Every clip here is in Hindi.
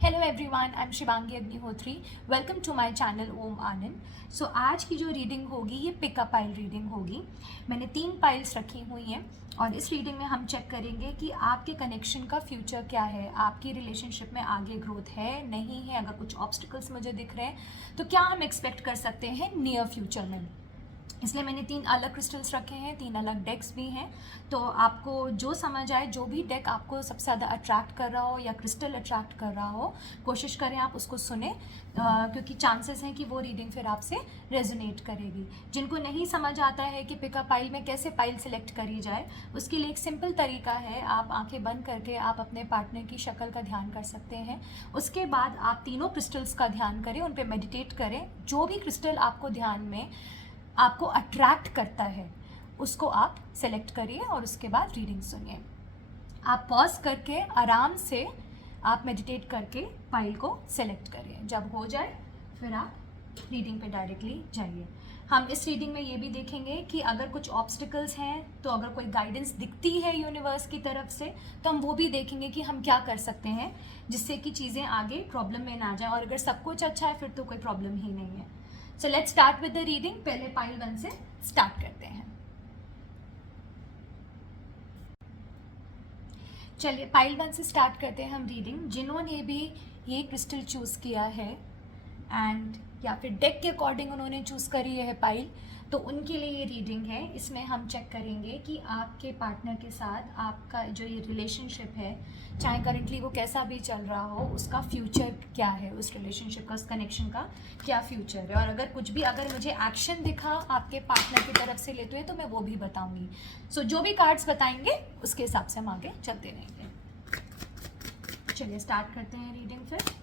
Hello everyone, I am Shivangi Agnihotri. Welcome to my channel Om Anand. So आज की जो रीडिंग होगी ये पिकअप पाइल रीडिंग होगी। मैंने 3 पाइल्स रखी हुई हैं और इस रीडिंग में हम चेक करेंगे कि आपके कनेक्शन का फ्यूचर क्या है, आपकी रिलेशनशिप में आगे ग्रोथ है नहीं है, अगर कुछ ऑब्स्टिकल्स मुझे दिख रहे हैं तो क्या हम एक्सपेक्ट कर सकते हैं नियर फ्यूचर में। इसलिए मैंने 3 अलग क्रिस्टल्स रखे हैं, 3 अलग डेक्स भी हैं। तो आपको जो समझ आए, जो भी डेक आपको सबसे ज़्यादा अट्रैक्ट कर रहा हो या क्रिस्टल अट्रैक्ट कर रहा हो, कोशिश करें आप उसको सुने, क्योंकि चांसेस हैं कि वो रीडिंग फिर आपसे रेजोनेट करेगी। जिनको नहीं समझ आता है कि पिकअप पाइल में कैसे पाइल सिलेक्ट करी जाए, उसके लिए एक सिंपल तरीका है। आप आंखें बंद करके आप अपने पार्टनर की शक्ल का ध्यान कर सकते हैं। उसके बाद आप तीनों क्रिस्टल्स का ध्यान करें, उन पर मेडिटेट करें। जो भी क्रिस्टल आपको ध्यान में आपको अट्रैक्ट करता है उसको आप सेलेक्ट करिए और उसके बाद रीडिंग सुनिए। आप पॉज करके आराम से आप मेडिटेट करके फाइल को सेलेक्ट करिए। जब हो जाए फिर आप रीडिंग पे डायरेक्टली जाइए। हम इस रीडिंग में ये भी देखेंगे कि अगर कुछ ऑब्स्टिकल्स हैं तो अगर कोई गाइडेंस दिखती है यूनिवर्स की तरफ से तो हम वो भी देखेंगे कि हम क्या कर सकते हैं जिससे कि चीज़ें आगे प्रॉब्लम में ना जाए। और अगर सब कुछ अच्छा है फिर तो कोई प्रॉब्लम ही नहीं है। So let's start with the reading. पहले पाइल 1 से स्टार्ट करते हैं। चलिए पाइल 1 से स्टार्ट करते हैं हम रीडिंग। जिन्होंने भी ये क्रिस्टल चूज़ किया है एंड या फिर डेक के अकॉर्डिंग उन्होंने चूज़ करी है पाइल, तो उनके लिए ये रीडिंग है। इसमें हम चेक करेंगे कि आपके पार्टनर के साथ आपका जो ये रिलेशनशिप है, चाहे करंटली वो कैसा भी चल रहा हो, उसका फ्यूचर क्या है, उस रिलेशनशिप का, उस कनेक्शन का क्या फ्यूचर है। और अगर कुछ भी अगर मुझे एक्शन दिखा आपके पार्टनर की तरफ से लेते हुए तो मैं वो भी बताऊंगी। सो जो भी कार्ड्स बताएंगे उसके हिसाब से हम आगे चलते रहेंगे। चलिए स्टार्ट करते हैं रीडिंग फिर।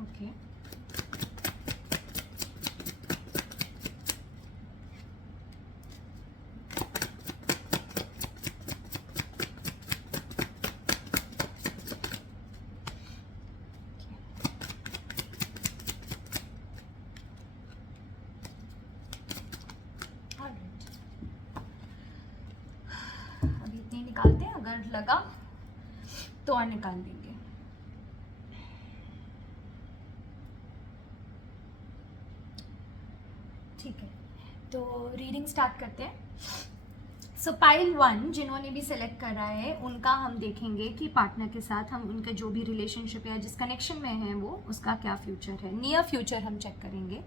ओके, अभी इतने निकालते हैं, अगर लगा तो और निकाल देंगे। ठीक है, तो रीडिंग स्टार्ट करते हैं। सो पाइल 1 जिन्होंने भी सेलेक्ट करा है उनका हम देखेंगे कि पार्टनर के साथ हम उनके जो भी रिलेशनशिप है, जिस कनेक्शन में है, वो उसका क्या फ्यूचर है, नियर फ्यूचर हम चेक करेंगे।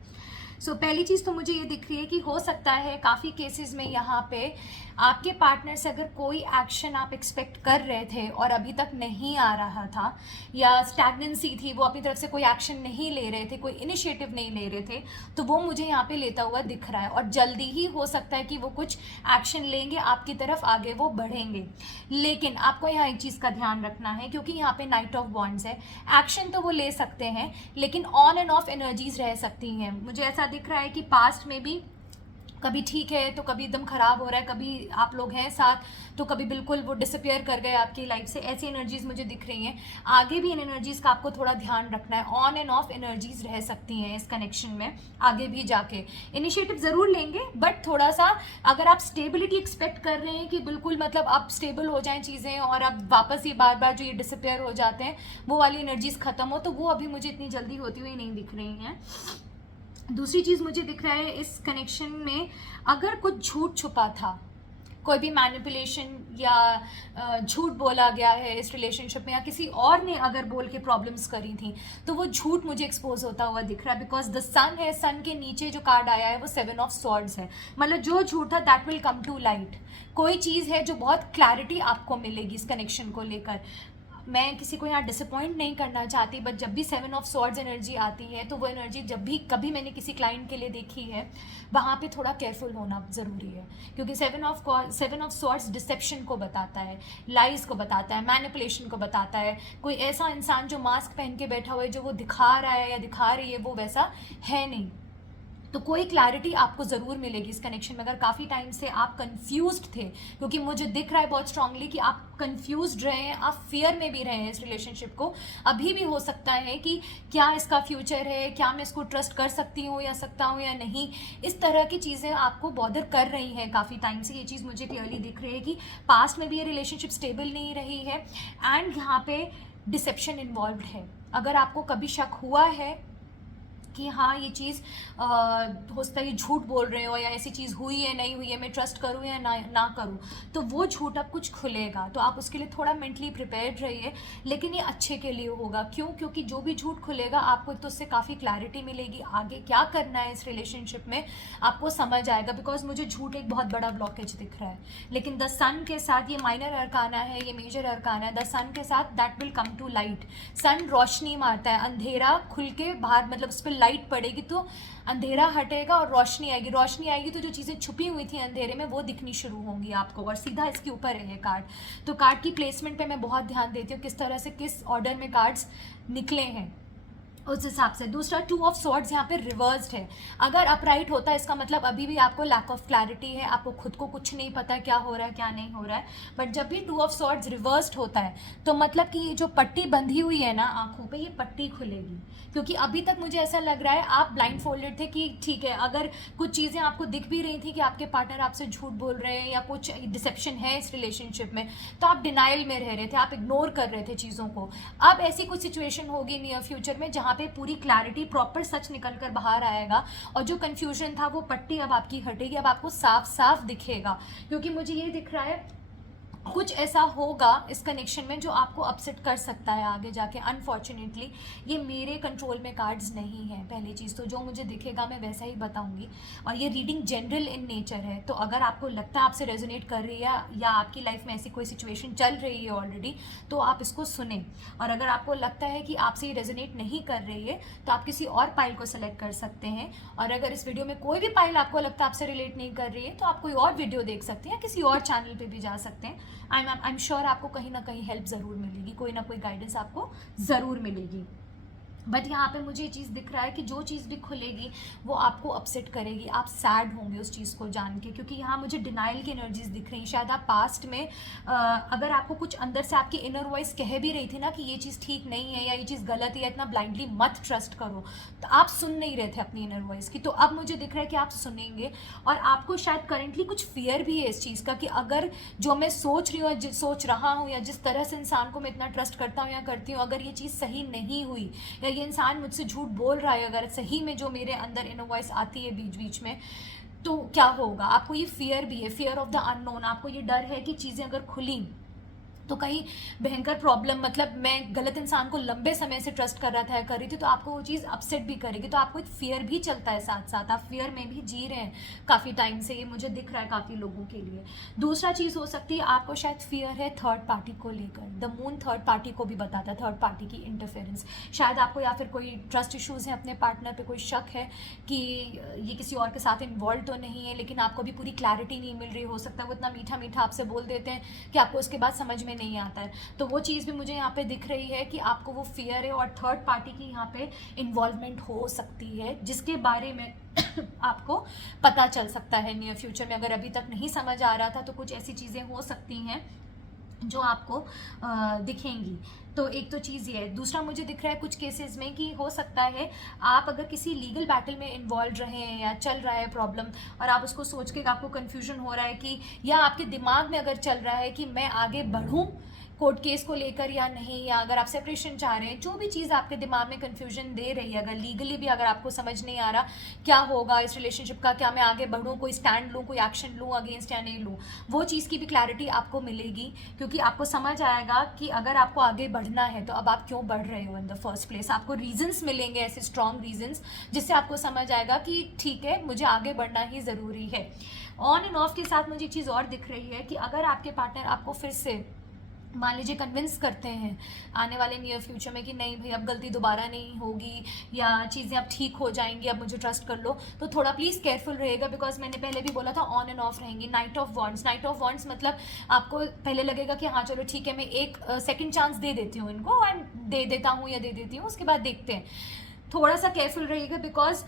सो पहली चीज़ तो मुझे ये दिख रही है कि हो सकता है काफ़ी केसेस में यहाँ पे आपके पार्टनर से अगर कोई एक्शन आप एक्सपेक्ट कर रहे थे और अभी तक नहीं आ रहा था, या स्टैग्नेंसी थी, वो अपनी तरफ से कोई एक्शन नहीं ले रहे थे, कोई इनिशिएटिव नहीं ले रहे थे, तो वो मुझे यहाँ पे लेता हुआ दिख रहा है। और जल्दी ही हो सकता है कि वो कुछ एक्शन लेंगे, आपकी तरफ आगे वो बढ़ेंगे। लेकिन आपको यहाँ एक चीज़ का ध्यान रखना है, क्योंकि यहाँ पे नाइट ऑफ वॉन्ड्स है। एक्शन तो वो ले सकते हैं लेकिन ऑन एंड ऑफ एनर्जीज रह सकती हैं। मुझे ऐसा दिख रहा है कि पास्ट में भी कभी ठीक है तो कभी एकदम ख़राब हो रहा है, कभी आप लोग हैं साथ तो कभी बिल्कुल वो डिसअपियर कर गए आपकी लाइफ से। ऐसी एनर्जीज मुझे दिख रही हैं। आगे भी इन एनर्जीज़ का आपको थोड़ा ध्यान रखना है। ऑन एंड ऑफ एनर्जीज रह सकती हैं इस कनेक्शन में। आगे भी जाके इनिशिएटिव ज़रूर लेंगे, बट थोड़ा सा अगर आप स्टेबिलिटी एक्सपेक्ट कर रहे हैं कि बिल्कुल मतलब आप स्टेबल हो जाएं चीज़ें और अब वापस ये बार बार जो ये डिसअपियर हो जाते हैं वो वाली एनर्जीज ख़त्म हो, तो वो अभी मुझे इतनी जल्दी होती हुई नहीं दिख रही हैं। दूसरी चीज़ मुझे दिख रहा है इस कनेक्शन में, अगर कुछ झूठ छुपा था, कोई भी मैनिपुलेशन या झूठ बोला गया है इस रिलेशनशिप में, या किसी और ने अगर बोल के प्रॉब्लम्स करी थी, तो वो झूठ मुझे एक्सपोज होता हुआ दिख रहा है। बिकॉज द सन है, सन के नीचे जो कार्ड आया है वो 7 ऑफ स्वॉर्ड्स है। मतलब जो झूठ था that will come to light. कोई चीज़ है जो बहुत क्लैरिटी आपको मिलेगी इस कनेक्शन को लेकर। मैं किसी को यहाँ डिसअपॉइंट नहीं करना चाहती, बट जब भी 7 ऑफ स्वॉर्ड्स एनर्जी आती है तो वो एनर्जी जब भी कभी मैंने किसी क्लाइंट के लिए देखी है, वहाँ पे थोड़ा केयरफुल होना ज़रूरी है। क्योंकि 7 ऑफ स्वॉर्ड्स डिसेप्शन को बताता है, लाइज को बताता है, मैनिपुलेशन को बताता है। कोई ऐसा इंसान जो मास्क पहन के बैठा हुआ है, जो वो दिखा रहा है या दिखा रही है, वो वैसा है नहीं। तो कोई क्लैरिटी आपको ज़रूर मिलेगी इस कनेक्शन में। अगर काफ़ी टाइम से आप कंफ्यूज्ड थे, क्योंकि मुझे दिख रहा है बहुत स्ट्रांगली कि आप कंफ्यूज्ड रहे हैं, आप फियर में भी रहे हैं इस रिलेशनशिप को। अभी भी हो सकता है कि क्या इसका फ्यूचर है, क्या मैं इसको ट्रस्ट कर सकती हूँ या सकता हूँ या नहीं, इस तरह की चीज़ें आपको बॉदर कर रही हैं काफ़ी टाइम से। ये चीज़ मुझे क्लियरली दिख रही है कि पास्ट में भी ये रिलेशनशिप स्टेबल नहीं रही है एंड यहाँ पे डिसेप्शन इन्वॉल्व है। अगर आपको कभी शक हुआ है कि हाँ ये चीज़ हो सकता है ये झूठ बोल रहे हो या ऐसी चीज़ हुई है नहीं हुई है, मैं ट्रस्ट करूँ या ना करूँ, तो वो झूठ अब कुछ खुलेगा। तो आप उसके लिए थोड़ा मेंटली प्रिपेयर्ड रहिए, लेकिन ये अच्छे के लिए होगा। क्यों? क्योंकि जो भी झूठ खुलेगा आपको तो उससे काफ़ी क्लैरिटी मिलेगी, आगे क्या करना है इस रिलेशनशिप में आपको समझ आएगा। बिकॉज मुझे झूठ एक बहुत बड़ा ब्लॉकेज दिख रहा है, लेकिन द सन के साथ, ये माइनर अरकाना है, ये मेजर अरकाना है, द सन के साथ that will come to light. Sun रोशनी मारता है, अंधेरा खुल के बाहर, मतलब उस पर लाइट पड़ेगी तो अंधेरा हटेगा और रोशनी आएगी। रोशनी आएगी तो जो चीज़ें छुपी हुई थी अंधेरे में वो दिखनी शुरू होंगी आपको। और सीधा इसके ऊपर है ये कार्ड। तो कार्ड की प्लेसमेंट पे मैं बहुत ध्यान देती हूँ, किस तरह से किस ऑर्डर में कार्ड्स निकले हैं उस हिसाब से। दूसरा, 2 ऑफ स्वॉर्ड्स यहाँ पे रिवर्स्ड है। अगर अपराइट होता है इसका मतलब अभी भी आपको लैक ऑफ क्लैरिटी है, आपको खुद को कुछ नहीं पता क्या हो रहा है क्या नहीं हो रहा है। बट जब भी 2 ऑफ स्वॉर्ड्स रिवर्स्ड होता है तो मतलब कि ये जो पट्टी बंधी हुई है ना आंखों पे, ये पट्टी खुलेगी। क्योंकि अभी तक मुझे ऐसा लग रहा है आप ब्लाइंड फोल्डेड थे कि ठीक है, अगर कुछ चीज़ें आपको दिख भी रही थी कि आपके पार्टनर आपसे झूठ बोल रहे हैं या कुछ डिसेप्शन है इस रिलेशनशिप में, तो आप डिनाइल में रह रहे थे, आप इग्नोर कर रहे थे चीज़ों को। अब ऐसी कुछ सिचुएशन होगी नियर फ्यूचर में जहाँ पे पूरी क्लैरिटी, प्रॉपर सच निकल कर बाहर आएगा और जो कन्फ्यूजन था वो पट्टी अब आपकी हटेगी, अब आपको साफ साफ दिखेगा। क्योंकि मुझे ये दिख रहा है कुछ ऐसा होगा इस कनेक्शन में जो आपको अपसेट कर सकता है आगे जाके। अनफॉर्चुनेटली ये मेरे कंट्रोल में कार्ड्स नहीं है, पहली चीज़ तो। जो मुझे दिखेगा मैं वैसा ही बताऊंगी। और ये रीडिंग जनरल इन नेचर है, तो अगर आपको लगता है आपसे रेजोनेट कर रही है या आपकी लाइफ में ऐसी कोई सिचुएशन चल रही है ऑलरेडी, तो आप इसको सुने। और अगर आपको लगता है कि आपसे ये रेजोनेट नहीं कर रही है तो आप किसी और पाइल को सेलेक्ट कर सकते हैं। और अगर इस वीडियो में कोई भी पाइल आपको लगता है आपसे रिलेट नहीं कर रही है तो आप कोई और वीडियो देख सकते हैं, किसी और चैनल पे भी जा सकते हैं। आई एम श्योर आपको कहीं ना कहीं हेल्प ज़रूर मिलेगी, कोई ना कोई गाइडेंस आपको ज़रूर मिलेगी। बट यहाँ पे मुझे ये चीज़ दिख रहा है कि जो चीज़ भी खुलेगी वो आपको अपसेट करेगी, आप सैड होंगे उस चीज़ को जान के। क्योंकि यहाँ मुझे डिनाइल की एनर्जीज दिख रही हैं। शायद आप पास्ट में अगर आपको कुछ अंदर से आपकी इनर वॉइस कह भी रही थी ना कि ये चीज़ ठीक नहीं है या ये चीज़ गलत है या इतना ब्लाइंडली मत ट्रस्ट करो, तो आप सुन नहीं रहे थे अपनी इनर वॉइस की। तो अब मुझे दिख रहा है कि आप सुनेंगे। और आपको शायद करेंटली कुछ फियर भी है इस चीज़ का कि अगर जो मैं सोच रही हूँ, सोच रहा हूँ, या जिस तरह से इंसान को मैं इतना ट्रस्ट करता हूँ या करती हूँ, अगर ये चीज़ सही नहीं हुई या ये इंसान मुझसे झूठ बोल रहा है, अगर सही में जो मेरे अंदर इनर वॉइस आती है बीच बीच में, तो क्या होगा। आपको ये फियर भी है, फियर ऑफ द अननोन। आपको ये डर है कि चीज़ें अगर खुली तो कहीं भयंकर प्रॉब्लम, मतलब मैं गलत इंसान को लंबे समय से ट्रस्ट कर रहा था या कर रही थी, तो आपको वो चीज़ अपसेट भी करेगी। तो आपको एक फियर भी चलता है साथ साथ, आप फियर में भी जी रहे हैं काफ़ी टाइम से, ये मुझे दिख रहा है काफ़ी लोगों के लिए। दूसरा चीज़ हो सकती है आपको शायद फियर है थर्ड पार्टी को लेकर। द मून थर्ड पार्टी को भी बताता है, थर्ड पार्टी की इंटरफेरेंस। शायद आपको या फिर कोई ट्रस्ट इशूज़ हैं अपने पार्टनर पे, कोई शक है कि ये किसी और के साथ इन्वॉल्व तो नहीं है, लेकिन आपको भी पूरी क्लैरिटी नहीं मिल रही। हो सकता है वो इतना मीठा मीठा आपसे बोल देते हैं कि आपको उसके बाद समझ में नहीं आता है। तो वो चीज़ भी मुझे यहाँ पे दिख रही है कि आपको वो फियर है और थर्ड पार्टी की यहाँ पे इन्वॉल्वमेंट हो सकती है, जिसके बारे में आपको पता चल सकता है नियर फ्यूचर में। अगर अभी तक नहीं समझ आ रहा था तो कुछ ऐसी चीज़ें हो सकती हैं जो आपको दिखेंगी। तो एक तो चीज़ ये है। दूसरा मुझे दिख रहा है कुछ केसेस में कि हो सकता है आप अगर किसी लीगल बैटल में इन्वॉल्व रहे हैं या चल रहा है प्रॉब्लम, और आप उसको सोच के आपको कन्फ्यूजन हो रहा है कि, या आपके दिमाग में अगर चल रहा है कि मैं आगे बढ़ूँ कोर्ट केस को लेकर या नहीं, या अगर आप सेपरेशन चाह रहे हैं, जो भी चीज़ आपके दिमाग में कन्फ्यूजन दे रही है, अगर लीगली भी अगर आपको समझ नहीं आ रहा क्या होगा इस रिलेशनशिप का, क्या मैं आगे बढ़ूँ, कोई स्टैंड लूँ, कोई एक्शन लूँ अगेंस्ट या नहीं लूँ, वो चीज़ की भी क्लैरिटी आपको मिलेगी। क्योंकि आपको समझ आएगा कि अगर आपको आगे बढ़ना है तो अब आप क्यों बढ़ रहे हो इन द फर्स्ट प्लेस। आपको रीजंस मिलेंगे, ऐसे स्ट्रॉन्ग रीजंस, जिससे आपको समझ आएगा कि ठीक है मुझे आगे बढ़ना ही ज़रूरी है। ऑन एंड ऑफ के साथ मुझे चीज़ और दिख रही है कि अगर आपके पार्टनर आपको फिर से मान लीजिए कन्विंस करते हैं आने वाले नियर फ्यूचर में कि नहीं भाई अब गलती दोबारा नहीं होगी या चीज़ें अब ठीक हो जाएंगी, अब मुझे ट्रस्ट कर लो, तो थोड़ा प्लीज़ केयरफुल रहेगा। बिकॉज मैंने पहले भी बोला था ऑन एंड ऑफ रहेंगी। Night of wands, night of wands मतलब आपको पहले लगेगा कि हाँ चलो ठीक है मैं एक सेकेंड चांस दे देती हूँ इनको, एंड दे देता हूँ या दे देती हूँ, उसके बाद देखते हैं। थोड़ा सा केयरफुल रहिएगा बिकॉज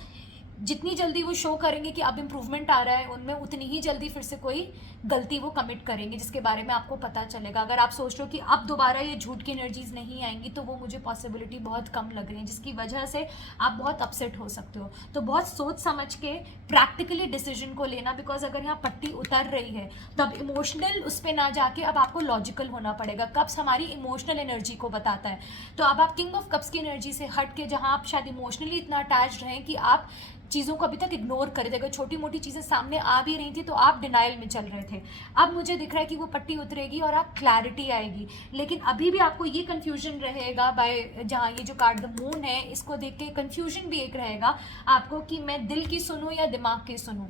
जितनी जल्दी वो शो करेंगे कि अब इम्प्रूवमेंट आ रहा है उनमें, उतनी ही जल्दी फिर से कोई गलती वो कमिट करेंगे जिसके बारे में आपको पता चलेगा। अगर आप सोच रहे हो कि अब दोबारा ये झूठ की एनर्जीज नहीं आएंगी, तो वो मुझे पॉसिबिलिटी बहुत कम लग रही है, जिसकी वजह से आप बहुत अपसेट हो सकते हो। तो बहुत सोच समझ के प्रैक्टिकली डिसीजन को लेना, बिकॉज अगर यहाँ पट्टी उतर रही है तब इमोशनल उस पर ना जाके अब आपको लॉजिकल होना पड़ेगा। कप्स हमारी इमोशनल एनर्जी को बताता है, तो अब आप किंग ऑफ कप्स की एनर्जी से हट के, जहाँ आप शायद इमोशनली इतना अटैच्ड रहें कि आप चीज़ों को अभी तक इग्नोर करे थे, अगर छोटी मोटी चीज़ें सामने आ भी रही थी तो आप डिनाइल में चल रहे थे, अब मुझे दिख रहा है कि वो पट्टी उतरेगी और आप क्लैरिटी आएगी। लेकिन अभी भी आपको ये कन्फ्यूजन रहेगा, बाय जहाँ ये जो कार्ड द मून है इसको देख के कन्फ्यूजन भी एक रहेगा आपको कि मैं दिल की सुनूं या दिमाग की सुनूं,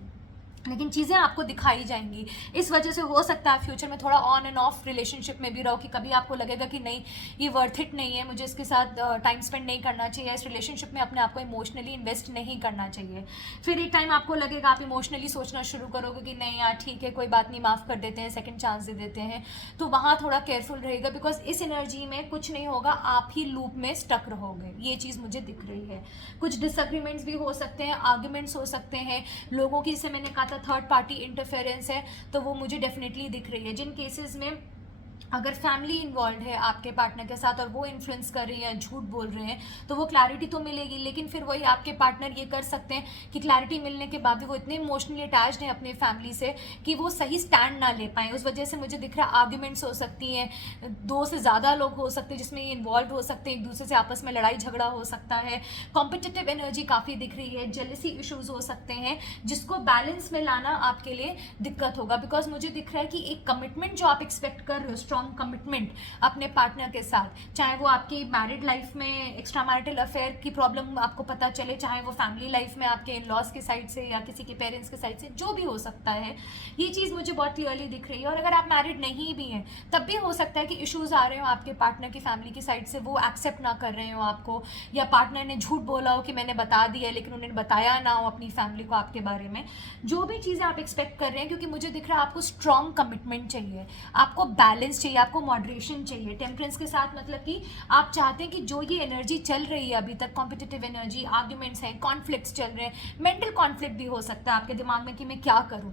लेकिन चीज़ें आपको दिखाई जाएंगी। इस वजह से हो सकता है फ्यूचर में थोड़ा ऑन एंड ऑफ रिलेशनशिप में भी रहो, कि कभी आपको लगेगा कि नहीं ये वर्थ इट नहीं है, मुझे इसके साथ टाइम स्पेंड नहीं करना चाहिए, इस रिलेशनशिप में अपने आप को इमोशनली इन्वेस्ट नहीं करना चाहिए। फिर एक टाइम आपको लगेगा, आप इमोशनली सोचना शुरू करोगे कि नहीं यार ठीक है, कोई बात नहीं, माफ़ कर देते हैं, सेकेंड चांस दे देते हैं। तो वहाँ थोड़ा केयरफुल रहेगा, बिकॉज इस एनर्जी में कुछ नहीं होगा, आप ही लूप में स्टक रहोगे, ये चीज़ मुझे दिख रही है। कुछ डिसएग्रीमेंट्स भी हो सकते हैं, आर्ग्यूमेंट्स हो सकते हैं लोगों की, जैसे मैंने कहा था थर्ड पार्टी इंटरफेरेंस है, तो वो मुझे डेफिनेटली दिख रही है। जिन केसेस में अगर फैमिली इन्वॉल्व है आपके पार्टनर के साथ और वो इन्फ्लुएंस कर रही है, झूठ बोल रहे हैं, तो वो क्लैरिटी तो मिलेगी, लेकिन फिर वही आपके पार्टनर ये कर सकते हैं कि क्लैरिटी मिलने के बाद भी वो इतने इमोशनली अटैच्ड हैं अपने फैमिली से कि वो सही स्टैंड ना ले पाएँ। उस वजह से मुझे दिख रहा है आर्ग्यूमेंट्स हो सकती हैं, 2 से ज़्यादा लोग हो सकते हैं जिसमें ये इन्वॉल्व हो सकते हैं, एक दूसरे से आपस में लड़ाई झगड़ा हो सकता है, कॉम्पिटिटिव एनर्जी काफ़ी दिख रही है, जेलसी इशूज़ हो सकते हैं, जिसको बैलेंस में लाना आपके लिए दिक्कत होगा। बिकॉज मुझे दिख रहा है कि एक कमिटमेंट जो आप एक्सपेक्ट कर रहे हो, स्ट्रॉन्ग कमिटमेंट अपने पार्टनर के साथ, चाहे वो आपकी मैरिड लाइफ में एक्स्ट्रा मैरिटल अफेयर की प्रॉब्लम आपको पता चले, चाहे वो फैमिली लाइफ में आपके इन लॉज के साइड से या किसी के पेरेंट्स के साइड से, जो भी हो सकता है, ये चीज़ मुझे बहुत क्लियरली दिख रही है। और अगर आप मैरिड नहीं भी हैं तब भी हो सकता है कि इश्यूज़ आ रहे हो आपके पार्टनर की फैमिली की साइड से, वो एक्सेप्ट ना कर रहे हो आपको, या पार्टनर ने झूठ बोला हो कि मैंने बता दिया लेकिन उन्होंने बताया ना हो अपनी फैमिली को आपके बारे में। जो भी चीज़ें आप एक्सपेक्ट कर रहे हैं, क्योंकि मुझे दिख रहा है आपको स्ट्रॉन्ग कमिटमेंट चाहिए, आपको बैलेंस चाहिए, आपको मॉडरेशन चाहिए। टेम्परेंस के साथ मतलब कि आप चाहते हैं कि जो ये एनर्जी चल रही है अभी तक, कॉम्पिटिटिव एनर्जी, आर्ग्यूमेंट्स हैं, कॉन्फ्लिक्ट्स चल रहे हैं, मेंटल कॉन्फ्लिक्ट भी हो सकता है आपके दिमाग में कि मैं क्या करूं,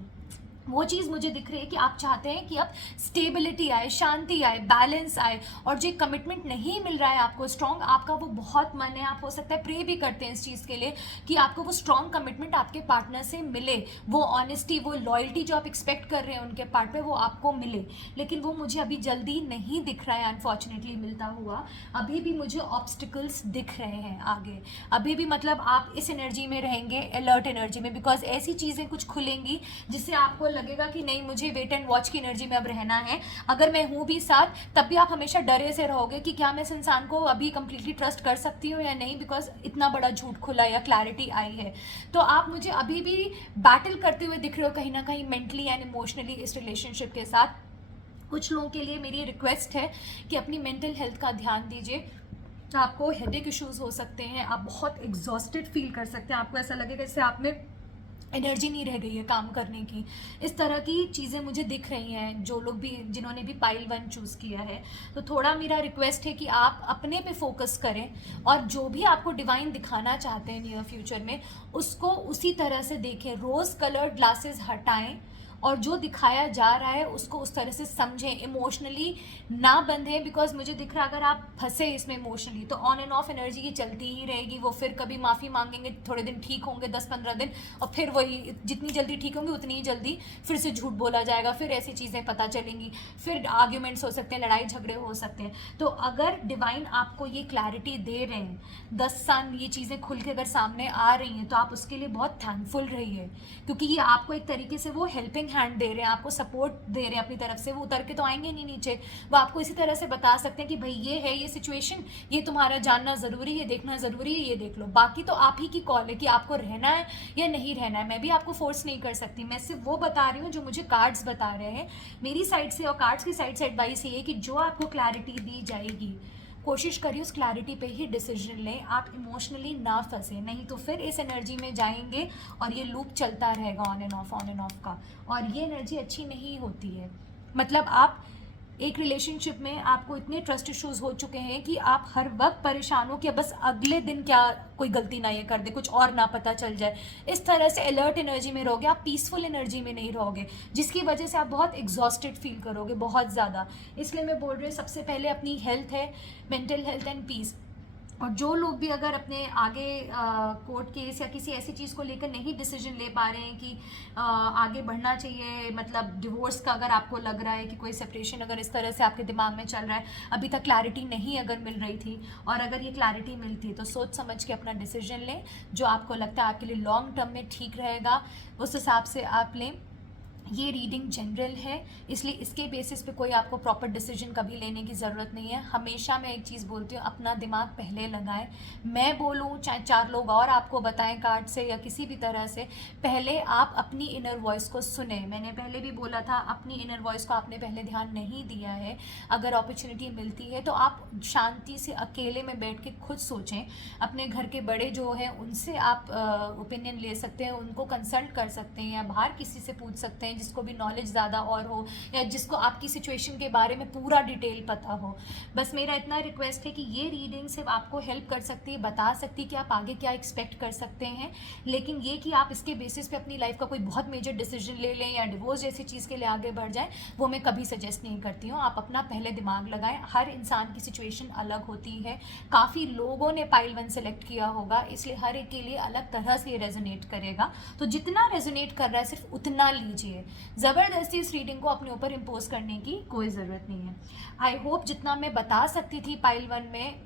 वो चीज़ मुझे दिख रही है कि आप चाहते हैं कि अब स्टेबिलिटी आए, शांति आए, बैलेंस आए, और जो कमिटमेंट नहीं मिल रहा है आपको स्ट्रॉन्ग, आपका वो बहुत मन है, आप हो सकता है प्रे भी करते हैं इस चीज़ के लिए कि आपको वो स्ट्रॉन्ग कमिटमेंट आपके पार्टनर से मिले, वो ऑनेस्टी, वो लॉयल्टी जो आप एक्सपेक्ट कर रहे हैं उनके पार्ट में, वो आपको मिले। लेकिन वो मुझे अभी जल्दी नहीं दिख रहा है अनफॉर्चुनेटली मिलता हुआ, अभी भी मुझे ऑब्स्टिकल्स दिख रहे हैं आगे, अभी भी मतलब आप इस एनर्जी में रहेंगे, अलर्ट एनर्जी में, बिकॉज ऐसी चीज़ें कुछ खुलेंगी जिससे आपको लगेगा कि नहीं मुझे वेट एंड वॉच की एनर्जी में अब रहना है। अगर मैं हूँ भी साथ, तब भी आप हमेशा डरे से रहोगे कि क्या मैं इस इंसान को अभी कंप्लीटली ट्रस्ट कर सकती हूँ या नहीं, बिकॉज इतना बड़ा झूठ खुला या क्लैरिटी आई है। तो आप मुझे अभी भी बैटल करते हुए दिख रहे हो कहीं ना कहीं मेंटली एंड इमोशनली इस रिलेशनशिप के साथ। कुछ लोगों के लिए मेरी रिक्वेस्ट है कि अपनी मेंटल हेल्थ का ध्यान दीजिए। आपको हेडेक इश्यूज़ हो सकते हैं, आप बहुत एग्जॉस्टेड फील कर सकते हैं, आपको ऐसा लगेगा जैसे आप में एनर्जी नहीं रह गई है काम करने की, इस तरह की चीज़ें मुझे दिख रही हैं। जो लोग भी, जिन्होंने भी पाइल 1 चूज़ किया है, तो थोड़ा मेरा रिक्वेस्ट है कि आप अपने पे फोकस करें, और जो भी आपको डिवाइन दिखाना चाहते हैं नियर फ्यूचर में, उसको उसी तरह से देखें, रोज़ कलर्ड ग्लासेस हटाएं और जो दिखाया जा रहा है उसको उस तरह से समझें, इमोशनली ना बंधें। बिकॉज मुझे दिख रहा है अगर आप फंसे इसमें इमोशनली, तो ऑन एंड ऑफ एनर्जी की चलती ही रहेगी। वो फिर कभी माफ़ी मांगेंगे, थोड़े दिन ठीक होंगे, 10-15 दिन, और फिर वही जितनी जल्दी ठीक होंगे उतनी ही जल्दी फिर से झूठ बोला जाएगा, फिर ऐसी चीज़ें पता चलेंगी, फिर आर्ग्यूमेंट्स हो सकते हैं, लड़ाई झगड़े हो सकते हैं। तो अगर डिवाइन आपको ये क्लैरिटी दे रहे हैं, 10 साल ये चीज़ें खुल के अगर सामने आ रही हैं, तो आप उसके लिए बहुत थैंकफुल रहिए, क्योंकि ये आपको एक तरीके से वो हेल्पिंग हैंड दे रहे हैं, आपको सपोर्ट दे रहे हैं अपनी तरफ से। वो उतर के तो आएंगे नहीं नीचे, वो आपको इसी तरह से बता सकते हैं कि भाई ये है, ये सिचुएशन, ये तुम्हारा जानना ज़रूरी है, देखना ज़रूरी है, ये देख लो। बाकी तो आप ही की कॉल है कि आपको रहना है या नहीं रहना है, मैं भी आपको फोर्स नहीं कर सकती। मैं सिर्फ वो बता रही हूँ जो मुझे कार्ड्स बता रहे हैं मेरी साइड से, और कार्ड्स की साइड से एडवाइस ये है कि जो आपको क्लैरिटी दी जाएगी, कोशिश करिए उस क्लैरिटी पे ही डिसीजन लें, आप इमोशनली ना फंसे, नहीं तो फिर इस एनर्जी में जाएंगे और ये लूप चलता रहेगा ऑन एंड ऑफ का, और ये एनर्जी अच्छी नहीं होती है। मतलब आप एक रिलेशनशिप में आपको इतने ट्रस्ट इश्यूज हो चुके हैं कि आप हर वक्त परेशान हो कि बस अगले दिन क्या कोई गलती ना ये कर दे, कुछ और ना पता चल जाए। इस तरह से अलर्ट एनर्जी में रहोगे आप, पीसफुल एनर्जी में नहीं रहोगे, जिसकी वजह से आप बहुत एग्जॉस्टेड फील करोगे, बहुत ज़्यादा। इसलिए मैं बोल रही हूँ सबसे पहले अपनी हेल्थ है, मेंटल हेल्थ एंड पीस। और जो लोग भी अगर अपने आगे कोर्ट केस या किसी ऐसी चीज़ को लेकर नहीं डिसीजन ले पा रहे हैं कि आगे बढ़ना चाहिए, मतलब डिवोर्स का अगर आपको लग रहा है कि कोई सेपरेशन अगर इस तरह से आपके दिमाग में चल रहा है, अभी तक क्लैरिटी नहीं अगर मिल रही थी, और अगर ये क्लैरिटी मिलती तो सोच समझ के अपना डिसीजन लें जो आपको लगता है आपके लिए लॉन्ग टर्म में ठीक रहेगा, उस हिसाब से आप लें। ये रीडिंग जनरल है, इसलिए इसके बेसिस पे कोई आपको प्रॉपर डिसीजन कभी लेने की ज़रूरत नहीं है। हमेशा मैं एक चीज़ बोलती हूँ, अपना दिमाग पहले लगाएं। मैं बोलूँ चाहे 4 लोग और आपको बताएं कार्ड से या किसी भी तरह से, पहले आप अपनी इनर वॉइस को सुने। मैंने पहले भी बोला था, अपनी इनर वॉइस को आपने पहले ध्यान नहीं दिया है। अगर अपॉर्चुनिटी मिलती है तो आप शांति से अकेले में बैठ के खुद सोचें। अपने घर के बड़े जो हैं उनसे आप ओपिनियन ले सकते हैं, उनको कंसल्ट कर सकते हैं, या बाहर किसी से पूछ सकते हैं जिसको भी नॉलेज ज़्यादा और हो, या जिसको आपकी सिचुएशन के बारे में पूरा डिटेल पता हो। बस मेरा इतना रिक्वेस्ट है कि ये रीडिंग सिर्फ आपको हेल्प कर सकती है, बता सकती है कि आप आगे क्या एक्सपेक्ट कर सकते हैं, लेकिन ये कि आप इसके बेसिस पे अपनी लाइफ का कोई बहुत मेजर डिसीजन ले लें या डिवोर्स जैसी चीज़ के लिए आगे बढ़ जाएं, वो मैं कभी सजेस्ट नहीं करती हूँ। आप अपना पहले दिमाग लगाएं। हर इंसान की सिचुएशन अलग होती है, काफ़ी लोगों ने पाइल 1 सेलेक्ट किया होगा, इसलिए हर एक के लिए अलग तरह से रेजोनेट करेगा। तो जितना रेजोनेट कर रहा है सिर्फ उतना लीजिए, ज़बरदस्ती इस रीडिंग को अपने ऊपर इम्पोज करने की कोई ज़रूरत नहीं है। आई होप जितना मैं बता सकती थी पाइल 1 में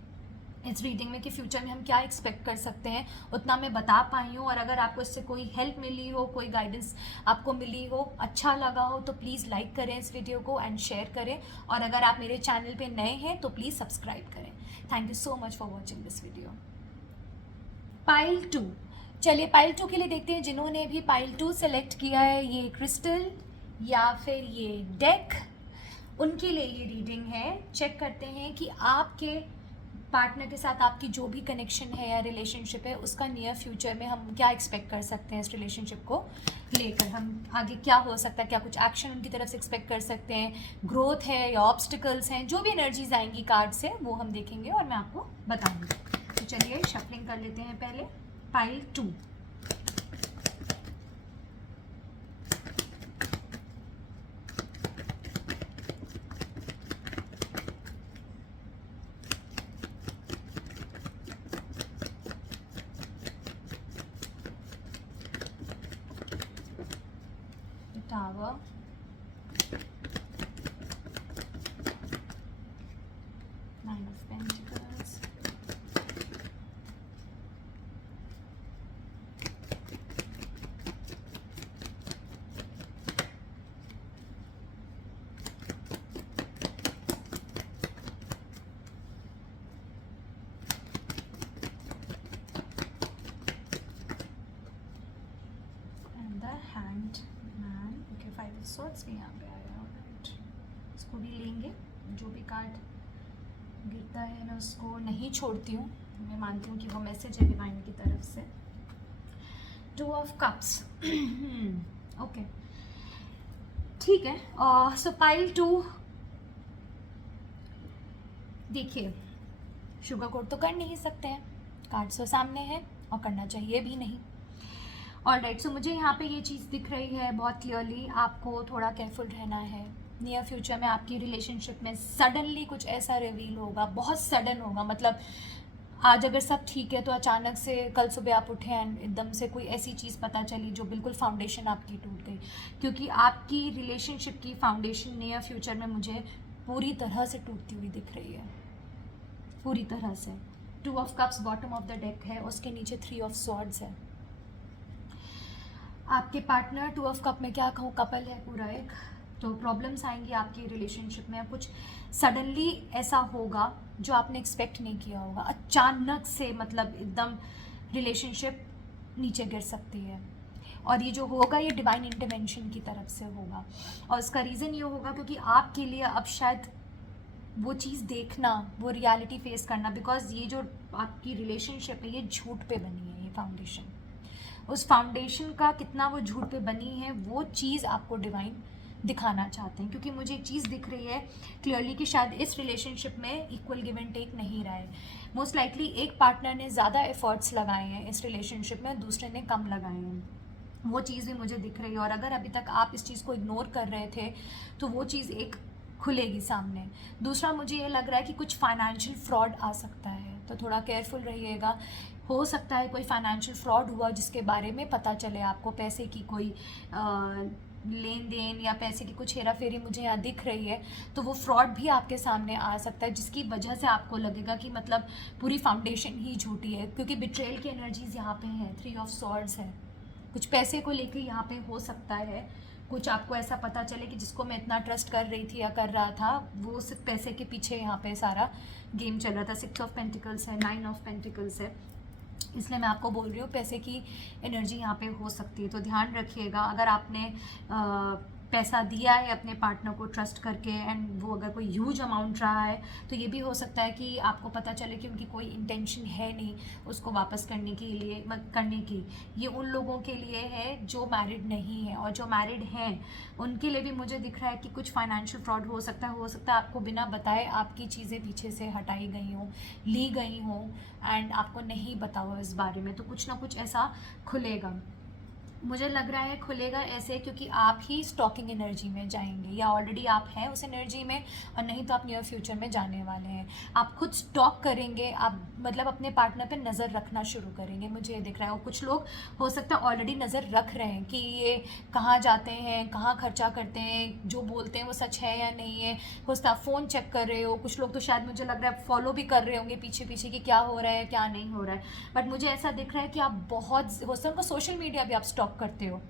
इस रीडिंग में कि फ्यूचर में हम क्या एक्सपेक्ट कर सकते हैं, उतना मैं बता पाई हूँ। और अगर आपको इससे कोई हेल्प मिली हो, कोई गाइडेंस आपको मिली हो, अच्छा लगा हो, तो प्लीज़ लाइक करें इस वीडियो को एंड शेयर करें। और अगर आप मेरे चैनल पे नए हैं तो प्लीज़ सब्सक्राइब करें। Thank you so much for watching this video. Pile 2, चलिए पाइल 2 के लिए देखते हैं जिन्होंने भी पाइल 2 सेलेक्ट किया है, ये क्रिस्टल या फिर ये डेक, उनके लिए ये रीडिंग है। चेक करते हैं कि आपके पार्टनर के साथ आपकी जो भी कनेक्शन है या रिलेशनशिप है, उसका नियर फ्यूचर में हम क्या एक्सपेक्ट कर सकते हैं। इस रिलेशनशिप को लेकर हम आगे क्या हो सकता है, क्या कुछ एक्शन उनकी तरफ से एक्सपेक्ट कर सकते हैं, ग्रोथ है या ऑब्स्टिकल्स हैं, जो भी एनर्जीज आएंगी कार्ड से वो हम देखेंगे और मैं आपको बताऊंगी। तो चलिए शफलिंग कर लेते हैं पहले pile 2। Tower, Nine of Pentacles, and the Hanged Man। Okay, 5 of Swords भी यहाँ पे आया। राइट, इसको भी लेंगे। जो भी कार्ड गिरता है मैं उसको नहीं छोड़ती हूँ, मैं मानती हूँ कि वो मैसेज है डिवाइन की तरफ से। 2 of Cups। ओके, ठीक है। सो पाइल 2, देखिए शुगर कोट तो कर नहीं सकते हैं, कार्ड सो सामने है और करना चाहिए भी नहीं। ऑलराइट, सो मुझे यहाँ पे ये चीज़ दिख रही है बहुत क्लियरली, आपको थोड़ा केयरफुल रहना है। नियर फ्यूचर में आपकी रिलेशनशिप में सडनली कुछ ऐसा रिवील होगा, बहुत सडन होगा। मतलब आज अगर सब ठीक है तो अचानक से कल सुबह आप उठे एंड एकदम से कोई ऐसी चीज़ पता चली जो बिल्कुल फाउंडेशन आपकी टूट गई, क्योंकि आपकी रिलेशनशिप की फाउंडेशन नियर फ्यूचर में मुझे पूरी तरह से टूटती हुई दिख रही है, पूरी तरह से। 2 of Cups bottom of the deck है, उसके नीचे 3 of Swords है। आपके पार्टनर 2 of Cup में, क्या कहूँ, कपल है पूरा एक। तो प्रॉब्लम्स आएंगी आपकी रिलेशनशिप में, कुछ सडनली ऐसा होगा जो आपने एक्सपेक्ट नहीं किया होगा, अचानक से, मतलब एकदम रिलेशनशिप नीचे गिर सकती है। और ये जो होगा ये डिवाइन इंटरवेंशन की तरफ से होगा, और इसका रीज़न ये होगा क्योंकि आपके लिए अब शायद वो चीज़ देखना, वो रियलिटी फेस करना, बिकॉज ये जो आपकी रिलेशनशिप है ये झूठ पे बनी है। ये फाउंडेशन, उस फाउंडेशन का कितना वो झूठ पे बनी है वो चीज़ आपको डिवाइन दिखाना चाहते हैं, क्योंकि मुझे एक चीज़ दिख रही है क्लियरली कि शायद इस रिलेशनशिप में इक्वल गिव एंड टेक नहीं रहा है। मोस्ट लाइकली एक पार्टनर ने ज़्यादा एफर्ट्स लगाए हैं इस रिलेशनशिप में, दूसरे ने कम लगाए हैं। वो चीज़ भी मुझे दिख रही है, और अगर अभी तक आप इस चीज़ को इग्नोर कर रहे थे तो वो चीज़ एक खुलेगी सामने। दूसरा, मुझे ये लग रहा है कि कुछ फाइनेंशियल फ्रॉड आ सकता है, तो थोड़ा केयरफुल रहिएगा। हो सकता है कोई फाइनेंशियल फ्रॉड हुआ जिसके बारे में पता चले आपको, पैसे की कोई लेन देन या पैसे की कुछ हेरा फेरी मुझे यहाँ दिख रही है, तो वो फ्रॉड भी आपके सामने आ सकता है, जिसकी वजह से आपको लगेगा कि मतलब पूरी फाउंडेशन ही झूठी है, क्योंकि बिट्रेयल की एनर्जीज यहाँ पे हैं, 3 ऑफ सॉर्ड्स है। कुछ पैसे को लेके यहाँ पे हो सकता है, कुछ आपको ऐसा पता चले कि जिसको मैं इतना ट्रस्ट कर रही थी या कर रहा था, वो सिर्फ पैसे के पीछे यहाँ पे सारा गेम चल रहा था। 6 ऑफ पेंटिकल्स है, 9 ऑफ पेंटिकल्स है, इसलिए मैं आपको बोल रही हूँ पैसे की एनर्जी यहाँ पे हो सकती है, तो ध्यान रखिएगा। अगर आपने पैसा दिया है अपने पार्टनर को ट्रस्ट करके, एंड वो अगर कोई ह्यूज अमाउंट रहा है, तो ये भी हो सकता है कि आपको पता चले कि उनकी कोई इंटेंशन है नहीं उसको वापस करने के लिए करने की। ये उन लोगों के लिए है जो मैरिड नहीं है, और जो मैरिड हैं उनके लिए भी मुझे दिख रहा है कि कुछ फाइनेंशियल फ्रॉड हो सकता है आपको बिना बताए आपकी चीज़ें पीछे से हटाई गई हों, ली गई हों, एंड आपको नहीं पता हो इस बारे में, तो कुछ ना कुछ ऐसा खुलेगा। मुझे लग रहा है खुलेगा ऐसे क्योंकि आप ही स्टॉकिंग एनर्जी में जाएंगे, या ऑलरेडी आप हैं उस एनर्जी में, और नहीं तो आप नियर फ्यूचर में जाने वाले हैं। आप खुद स्टॉक करेंगे, आप मतलब अपने पार्टनर पे नज़र रखना शुरू करेंगे, मुझे ये दिख रहा है। और कुछ लोग हो सकता है ऑलरेडी नज़र रख रहे हैं कि ये कहाँ जाते हैं, कहाँ खर्चा करते हैं, जो बोलते हैं वो सच है या नहीं है। हो सकता है फ़ोन चेक कर रहे हो, कुछ लोग तो शायद मुझे लग रहा है फॉलो भी कर रहे होंगे पीछे पीछे कि क्या हो रहा है क्या नहीं हो रहा है। बट मुझे ऐसा दिख रहा है कि आप बहुत हो सकता है उनको सोशल मीडिया भी आप स्टॉक करते हो,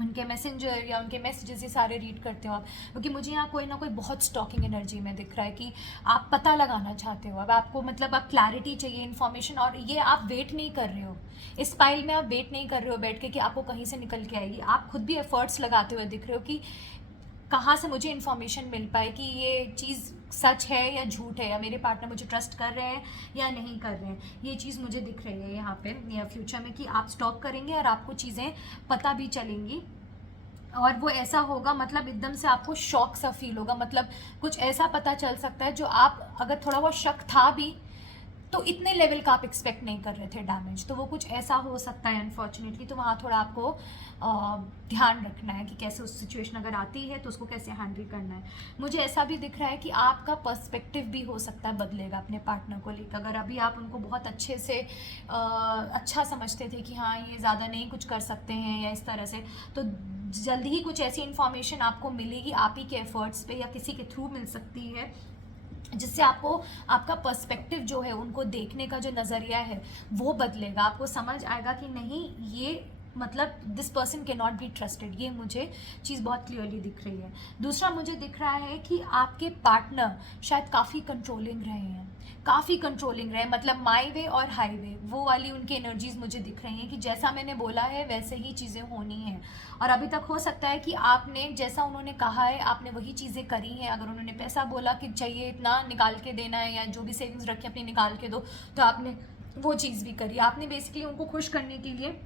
उनके मैसेंजर या उनके मैसेजेस ये सारे रीड करते हो आप, क्योंकि मुझे यहाँ कोई ना कोई बहुत स्टॉकिंग एनर्जी में दिख रहा है कि आप पता लगाना चाहते हो। अब आपको मतलब आप क्लैरिटी चाहिए, इन्फॉर्मेशन, और ये आप वेट नहीं कर रहे हो इस पाइल में, आप वेट नहीं कर रहे हो बैठ के कि आपको कहीं से निकल के आएगी। आप खुद भी एफर्ट्स लगाते हुए दिख रहे हो कि कहाँ से मुझे इन्फॉर्मेशन मिल पाए कि ये चीज़ सच है या झूठ है, या मेरे पार्टनर मुझे ट्रस्ट कर रहे हैं या नहीं कर रहे हैं। ये चीज़ मुझे दिख रही है यहाँ पे नियर फ्यूचर में कि आप स्टॉक करेंगे और आपको चीज़ें पता भी चलेंगी, और वो ऐसा होगा मतलब एकदम से आपको शॉक सा फील होगा। मतलब कुछ ऐसा पता चल सकता है जो आप अगर थोड़ा बहुत शक था भी तो इतने लेवल का आप एक्सपेक्ट नहीं कर रहे थे डैमेज, तो वो कुछ ऐसा हो सकता है अनफॉर्चुनेटली। तो वहाँ थोड़ा आपको ध्यान रखना है कि कैसे उस सिचुएशन अगर आती है तो उसको कैसे हैंडल करना है। मुझे ऐसा भी दिख रहा है कि आपका पर्सपेक्टिव भी हो सकता है बदलेगा अपने पार्टनर को लेकर। अगर अभी आप उनको बहुत अच्छे से अच्छा समझते थे कि हाँ ये ज़्यादा नहीं कुछ कर सकते हैं या इस तरह से, तो जल्दी ही कुछ ऐसी इन्फॉर्मेशन आपको मिलेगी आप ही के एफर्ट्स पे या किसी के थ्रू मिल सकती है, जिससे आपको आपका पर्सपेक्टिव जो है उनको देखने का जो नज़रिया है वो बदलेगा। आपको समझ आएगा कि नहीं ये मतलब दिस पर्सन के नॉट बी ट्रस्टेड। ये मुझे चीज़ बहुत क्लियरली दिख रही है। दूसरा मुझे दिख रहा है कि आपके पार्टनर शायद काफ़ी कंट्रोलिंग रहे हैं, काफ़ी कंट्रोलिंग रहे, मतलब माई वे और हाई वे वो वाली उनकी एनर्जीज मुझे दिख रही हैं कि जैसा मैंने बोला है वैसे ही चीज़ें होनी हैं। और अभी तक हो सकता है कि आपने जैसा उन्होंने कहा है आपने वही चीज़ें करी हैं। अगर उन्होंने पैसा बोला कि चाहिए इतना निकाल के देना है या जो भी सेविंग्स रखी अपनी निकाल के दो, तो आपने वो चीज़ भी करी। आपने बेसिकली उनको खुश करने के लिए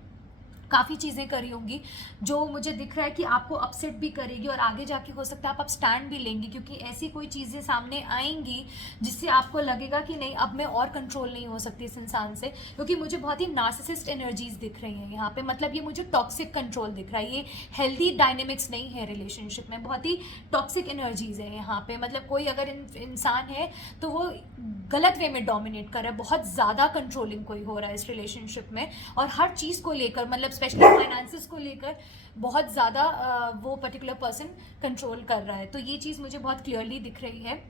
काफ़ी चीज़ें करी होंगी जो मुझे दिख रहा है कि आपको अपसेट भी करेगी, और आगे जाके हो सकता है आप स्टैंड भी लेंगी, क्योंकि ऐसी कोई चीज़ें सामने आएंगी जिससे आपको लगेगा कि नहीं अब मैं और कंट्रोल नहीं हो सकती इस इंसान से, क्योंकि मुझे बहुत ही नार्सिसिस्ट एनर्जीज दिख रही हैं यहाँ पे। मतलब ये मुझे टॉक्सिक कंट्रोल दिख रहा है, ये हेल्दी डायनेमिक्स नहीं है रिलेशनशिप में, बहुत ही टॉक्सिक एनर्जीज है यहाँ पे। मतलब कोई अगर इंसान है तो वो गलत वे में डोमिनेट कर रहा है, बहुत ज़्यादा कंट्रोलिंग कोई हो रहा है इस रिलेशनशिप में, और हर चीज़ को लेकर मतलब स्पेशली फाइनेंसेस को लेकर बहुत ज़्यादा वो पर्टिकुलर पर्सन कंट्रोल कर रहा है। तो ये चीज़ मुझे बहुत क्लियरली दिख रही है।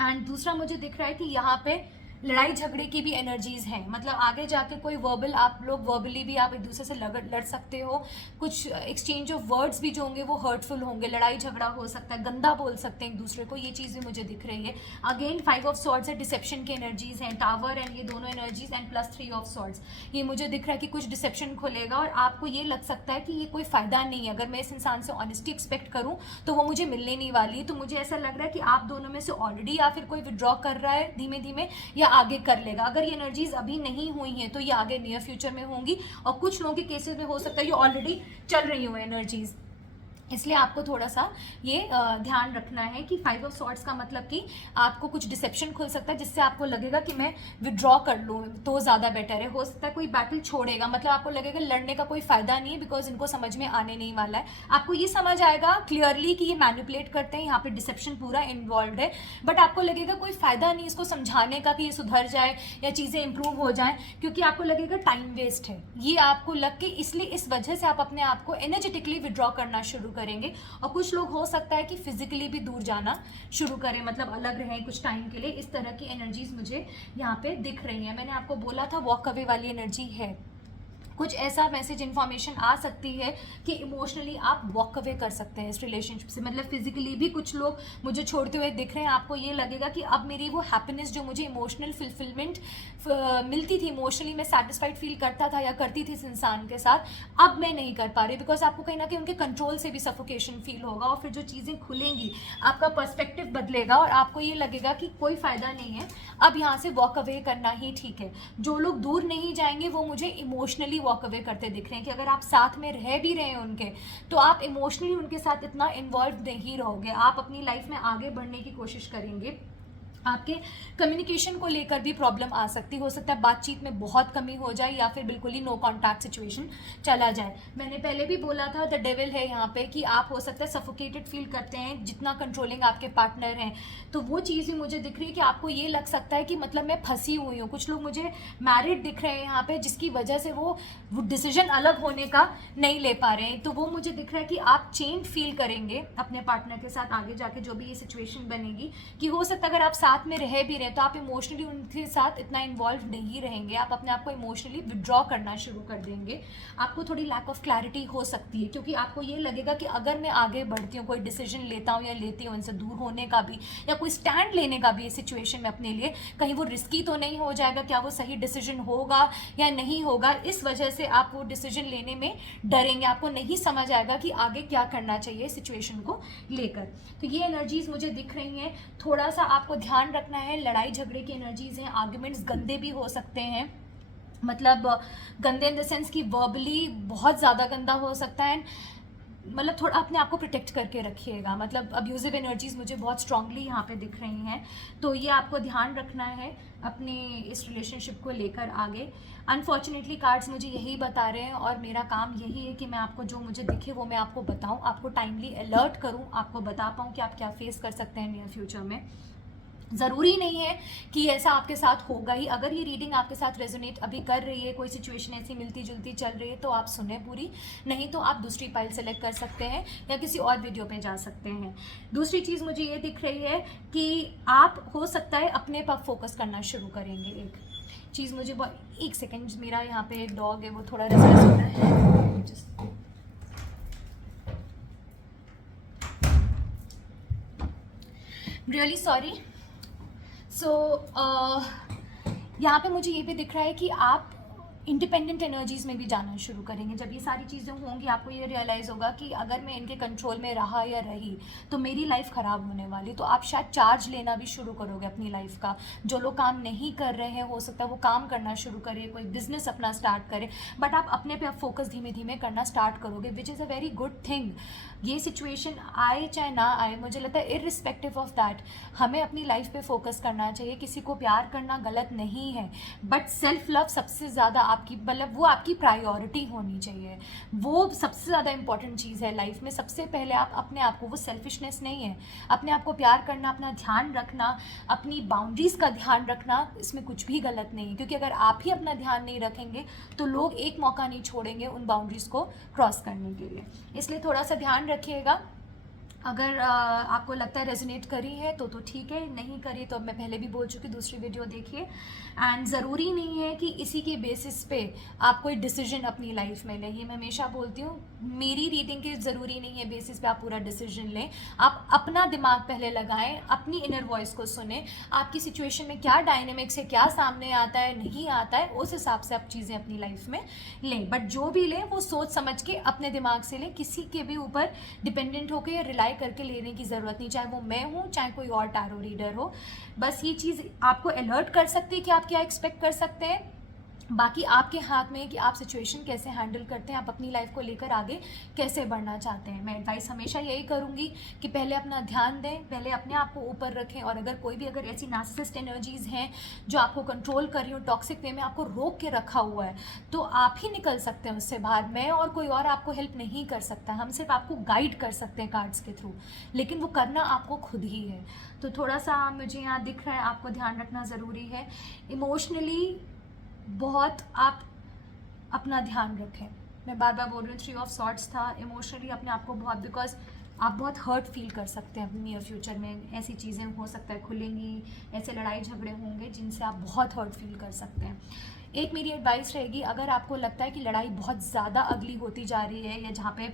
एंड दूसरा मुझे दिख रहा है कि यहाँ पे लड़ाई झगड़े की भी एनर्जीज हैं, मतलब आगे जाके कोई वर्बल आप लोग वर्बली भी आप एक दूसरे से लड़ सकते हो, कुछ एक्सचेंज ऑफ वर्ड्स भी जो होंगे वो हर्टफुल होंगे, लड़ाई झगड़ा हो सकता है, गंदा बोल सकते हैं एक दूसरे को, ये चीज़ भी मुझे दिख रही है। अगेन 5 ऑफ सॉर्ड्स है, डिसेप्शन की एनर्जीज हैं, टावर एंड ये दोनों energies, and plus 3 of swords. ये मुझे दिख रहा है कि कुछ डिसेप्शन खुलेगा और आपको ये लग सकता है कि ये कोई फ़ायदा नहीं है, अगर मैं इस इंसान से ऑनेस्टी एक्सपेक्ट करूँ तो वो मुझे मिलने नहीं वाली। तो मुझे ऐसा लग रहा है कि आप दोनों में से ऑलरेडी या फिर कोई विड्रॉ कर रहा है धीमे धीमे या आगे कर लेगा। अगर ये एनर्जीज अभी नहीं हुई हैं तो ये आगे नियर फ्यूचर में होंगी, और कुछ लोगों के केसेस में हो सकता है ये ऑलरेडी चल रही हो एनर्जीज। इसलिए आपको थोड़ा सा ये ध्यान रखना है कि 5 ऑफ सॉर्ट्स का मतलब कि आपको कुछ डिसेप्शन खुल सकता है जिससे आपको लगेगा कि मैं विड्रॉ कर लूँ तो ज़्यादा बेटर है। हो सकता है कोई बैटल छोड़ेगा, मतलब आपको लगेगा लड़ने का कोई फ़ायदा नहीं है, बिकॉज इनको समझ में आने नहीं वाला है। आपको ये समझ आएगा क्लियरली कि ये मैनिपुलेट करते हैं, यहाँ पे डिसेप्शन पूरा इन्वॉल्व है, बट आपको लगेगा कोई फ़ायदा नहीं इसको समझाने का कि ये सुधर जाए या चीज़ें इंप्रूव हो जाएं, क्योंकि आपको लगेगा टाइम वेस्ट है ये आपको लग के, इसलिए इस वजह से आप अपने आप को एनर्जेटिकली विड्रॉ करना शुरू करेंगे। और कुछ लोग हो सकता है कि फिजिकली भी दूर जाना शुरू करें, मतलब अलग रहें कुछ टाइम के लिए। इस तरह की एनर्जीज मुझे यहाँ पे दिख रही हैं। मैंने आपको बोला था वॉक अवे वाली एनर्जी है, कुछ ऐसा मैसेज इन्फॉर्मेशन आ सकती है कि इमोशनली आप वॉक अवे कर सकते हैं इस रिलेशनशिप से, मतलब फिजिकली भी कुछ लोग मुझे छोड़ते हुए दिख रहे हैं। आपको ये लगेगा कि अब मेरी वो हैप्पीनेस जो मुझे इमोशनल फुलफिलमेंट मिलती थी, इमोशनली मैं सेटिस्फाइड फील करता था या करती थी इस इंसान के साथ, अब मैं नहीं कर पा रही, बिकॉज आपको कहीं ना कहीं उनके कंट्रोल से भी सफोकेशन फील होगा। और फिर जो चीज़ें खुलेंगी, आपका पर्सपेक्टिव बदलेगा और आपको ये लगेगा कि कोई फ़ायदा नहीं है, अब यहाँ से वॉक अवे करना ही ठीक है। जो लोग दूर नहीं जाएंगे वो मुझे इमोशनली वॉक अवे करते दिख रहे हैं कि अगर आप साथ में रह भी रहे हैं उनके, तो आप इमोशनली उनके साथ इतना इन्वॉल्व नहीं रहोगे, आप अपनी लाइफ में आगे बढ़ने की कोशिश करेंगे। आपके कम्युनिकेशन को लेकर भी प्रॉब्लम आ सकती, हो सकता है बातचीत में बहुत कमी हो जाए या फिर बिल्कुल ही नो कॉन्टैक्ट सिचुएशन चला जाए। मैंने पहले भी बोला था द डेविल है यहाँ पे, कि आप हो सकता है सफोकेटेड फील करते हैं जितना कंट्रोलिंग आपके पार्टनर हैं, तो वो चीज़ भी मुझे दिख रही है कि आपको ये लग सकता है कि मतलब मैं फंसी हुई हूँ। कुछ लोग मुझे मैरिड दिख रहे हैं यहाँ पे, जिसकी वजह से वो डिसीजन अलग होने का नहीं ले पा रहे हैं, तो वो मुझे दिख रहा है कि आप चेंज फील करेंगे अपने पार्टनर के साथ आगे जाके, जो भी ये सिचुएशन बनेगी। कि हो सकता है अगर आप साथ में रह भी रहे तो आप इमोशनली उनके साथ इतना इन्वॉल्व नहीं रहेंगे, आप अपने आप को इमोशनली विड्रॉ करना शुरू कर देंगे। आपको थोड़ी लैक ऑफ क्लैरिटी हो सकती है, क्योंकि आपको ये लगेगा कि अगर मैं आगे बढ़ती हूँ, कोई डिसीजन लेता हूँ या लेती हूँ इनसे दूर होने का भी, या कोई स्टैंड लेने का भी इस सिचुएशन में अपने लिए, कहीं वो रिस्की तो नहीं हो जाएगा, क्या वो सही डिसीजन होगा या नहीं होगा। इस वजह से आप वो डिसीजन लेने में डरेंगे, आपको नहीं समझ आएगा कि आगे क्या करना चाहिए सिचुएशन को लेकर। तो ये एनर्जीज मुझे दिख रही हैं। थोड़ा सा आपको ध्यान रखना है, लड़ाई झगड़े की एनर्जीज हैं, आर्ग्यूमेंट्स गंदे भी हो सकते हैं, मतलब गंदे इन द सेंस कि वर्बली बहुत ज़्यादा गंदा हो सकता है। मतलब थोड़ा अपने आप को प्रोटेक्ट करके रखिएगा, मतलब अब्यूजिव एनर्जीज मुझे बहुत स्ट्रांगली यहाँ पे दिख रही हैं, तो ये आपको ध्यान रखना है अपने इस रिलेशनशिप को लेकर आगे। अनफॉर्चुनेटली कार्ड्स मुझे यही बता रहे हैं और मेरा काम यही है कि मैं आपको जो मुझे दिखे वो मैं आपको बताऊं, आपको टाइमली अलर्ट करूं, आपको बता पाऊं कि आप क्या फेस कर सकते हैं नियर फ्यूचर में। ज़रूरी नहीं है कि ऐसा आपके साथ होगा ही। अगर ये रीडिंग आपके साथ रेजोनेट अभी कर रही है, कोई सिचुएशन ऐसी मिलती जुलती चल रही है, तो आप सुने पूरी, नहीं तो आप दूसरी फाइल सेलेक्ट कर सकते हैं या किसी और वीडियो पे जा सकते हैं। दूसरी चीज़ मुझे ये दिख रही है कि आप हो सकता है अपने पर फोकस करना शुरू करेंगे। एक चीज़ मुझे एक सेकेंड, मेरा यहाँ पे एक डॉग है वो थोड़ा रेस्टलेस हो रहा है, रियली सॉरी। सो यहाँ पे मुझे ये भी दिख रहा है कि आप इंडिपेंडेंट एनर्जीज़ में भी जाना शुरू करेंगे। जब ये सारी चीज़ें होंगी आपको ये रियलाइज़ होगा कि अगर मैं इनके कंट्रोल में रहा या रही तो मेरी लाइफ ख़राब होने वाली, तो आप शायद चार्ज लेना भी शुरू करोगे अपनी लाइफ का। जो लोग काम नहीं कर रहे हैं हो सकता है वो काम करना शुरू करे, कोई बिजनेस अपना स्टार्ट करे, बट आप अपने पे आप फोकस धीमे धीमे करना स्टार्ट करोगे, which is a very good thing. ये सिचुएशन आए चाहे ना आए, मुझे लगता है इर्रिस्पेक्टिव ऑफ दैट हमें अपनी लाइफ पे फोकस करना चाहिए। किसी को प्यार करना गलत नहीं है, बट सेल्फ लव सबसे ज़्यादा आपकी, मतलब वो आपकी प्रायोरिटी होनी चाहिए, वो सबसे ज़्यादा इंपॉर्टेंट चीज़ है लाइफ में। सबसे पहले आप अपने आप को, वो सेल्फिशनेस नहीं है, अपने आप को प्यार करना, अपना ध्यान रखना, अपनी बाउंड्रीज़ का ध्यान रखना, इसमें कुछ भी गलत नहीं है, क्योंकि अगर आप ही अपना ध्यान नहीं रखेंगे तो लोग एक मौका नहीं छोड़ेंगे उन बाउंड्रीज़ को क्रॉस करने के लिए। इसलिए थोड़ा सा ध्यान रखिएगा। अगर आपको लगता है रेजोनेट करी है तो ठीक है, नहीं करी तो अब मैं पहले भी बोल चुकी, दूसरी वीडियो देखिए। एंड ज़रूरी नहीं है कि इसी के बेसिस पे आप कोई डिसीजन अपनी लाइफ में लें। ये मैं हमेशा बोलती हूँ, मेरी रीडिंग के ज़रूरी नहीं है बेसिस पे आप पूरा डिसीजन लें। आप अपना दिमाग पहले लगाएं, अपनी इनर वॉइस को सुने, आपकी सिचुएशन में क्या डायनेमिक्स है, क्या सामने आता है नहीं आता है, उस हिसाब से आप चीज़ें अपनी लाइफ में लें। बट जो भी लें वो सोच समझ के अपने दिमाग से लें, किसी के भी ऊपर डिपेंडेंट होकर या रिलाई करके लेने की ज़रूरत नहीं, चाहे वो मैं हूँ चाहे कोई और टैरो रीडर हो। बस ये चीज़ आपको अलर्ट कर सकती है कि आप क्या एक्सपेक्ट कर सकते हैं। बाकी आपके हाथ में है कि आप सिचुएशन कैसे हैंडल करते हैं, आप अपनी लाइफ को लेकर आगे कैसे बढ़ना चाहते हैं। मैं एडवाइस हमेशा यही करूँगी कि पहले अपना ध्यान दें, पहले अपने आप को ऊपर रखें, और अगर ऐसी नार्सिसिस्ट एनर्जीज़ हैं जो आपको कंट्रोल कर रही हो, टॉक्सिक वे में आपको रोक के रखा हुआ है, तो आप ही निकल सकते हैं उससे बाहर। मैं और कोई और आपको हेल्प नहीं कर सकता, हम सिर्फ आपको गाइड कर सकते हैं कार्ड्स के थ्रू, लेकिन वो करना आपको खुद ही है। तो थोड़ा सा मुझे यहाँ दिख रहा है, आपको ध्यान रखना ज़रूरी है। इमोशनली बहुत आप अपना ध्यान रखें। मैं बार बार बोल रही हूँ, 3 ऑफ सॉर्ट्स था। इमोशनली अपने आप को बहुत, बिकॉज आप बहुत हर्ट फील कर सकते हैं अपने नियर फ्यूचर में। ऐसी चीज़ें हो सकता है खुलेंगी, ऐसे लड़ाई झगड़े होंगे जिनसे आप बहुत हर्ट फील कर सकते हैं। एक मेरी एडवाइस रहेगी, अगर आपको लगता है कि लड़ाई बहुत ज़्यादा अगली होती जा रही है या जहाँ पे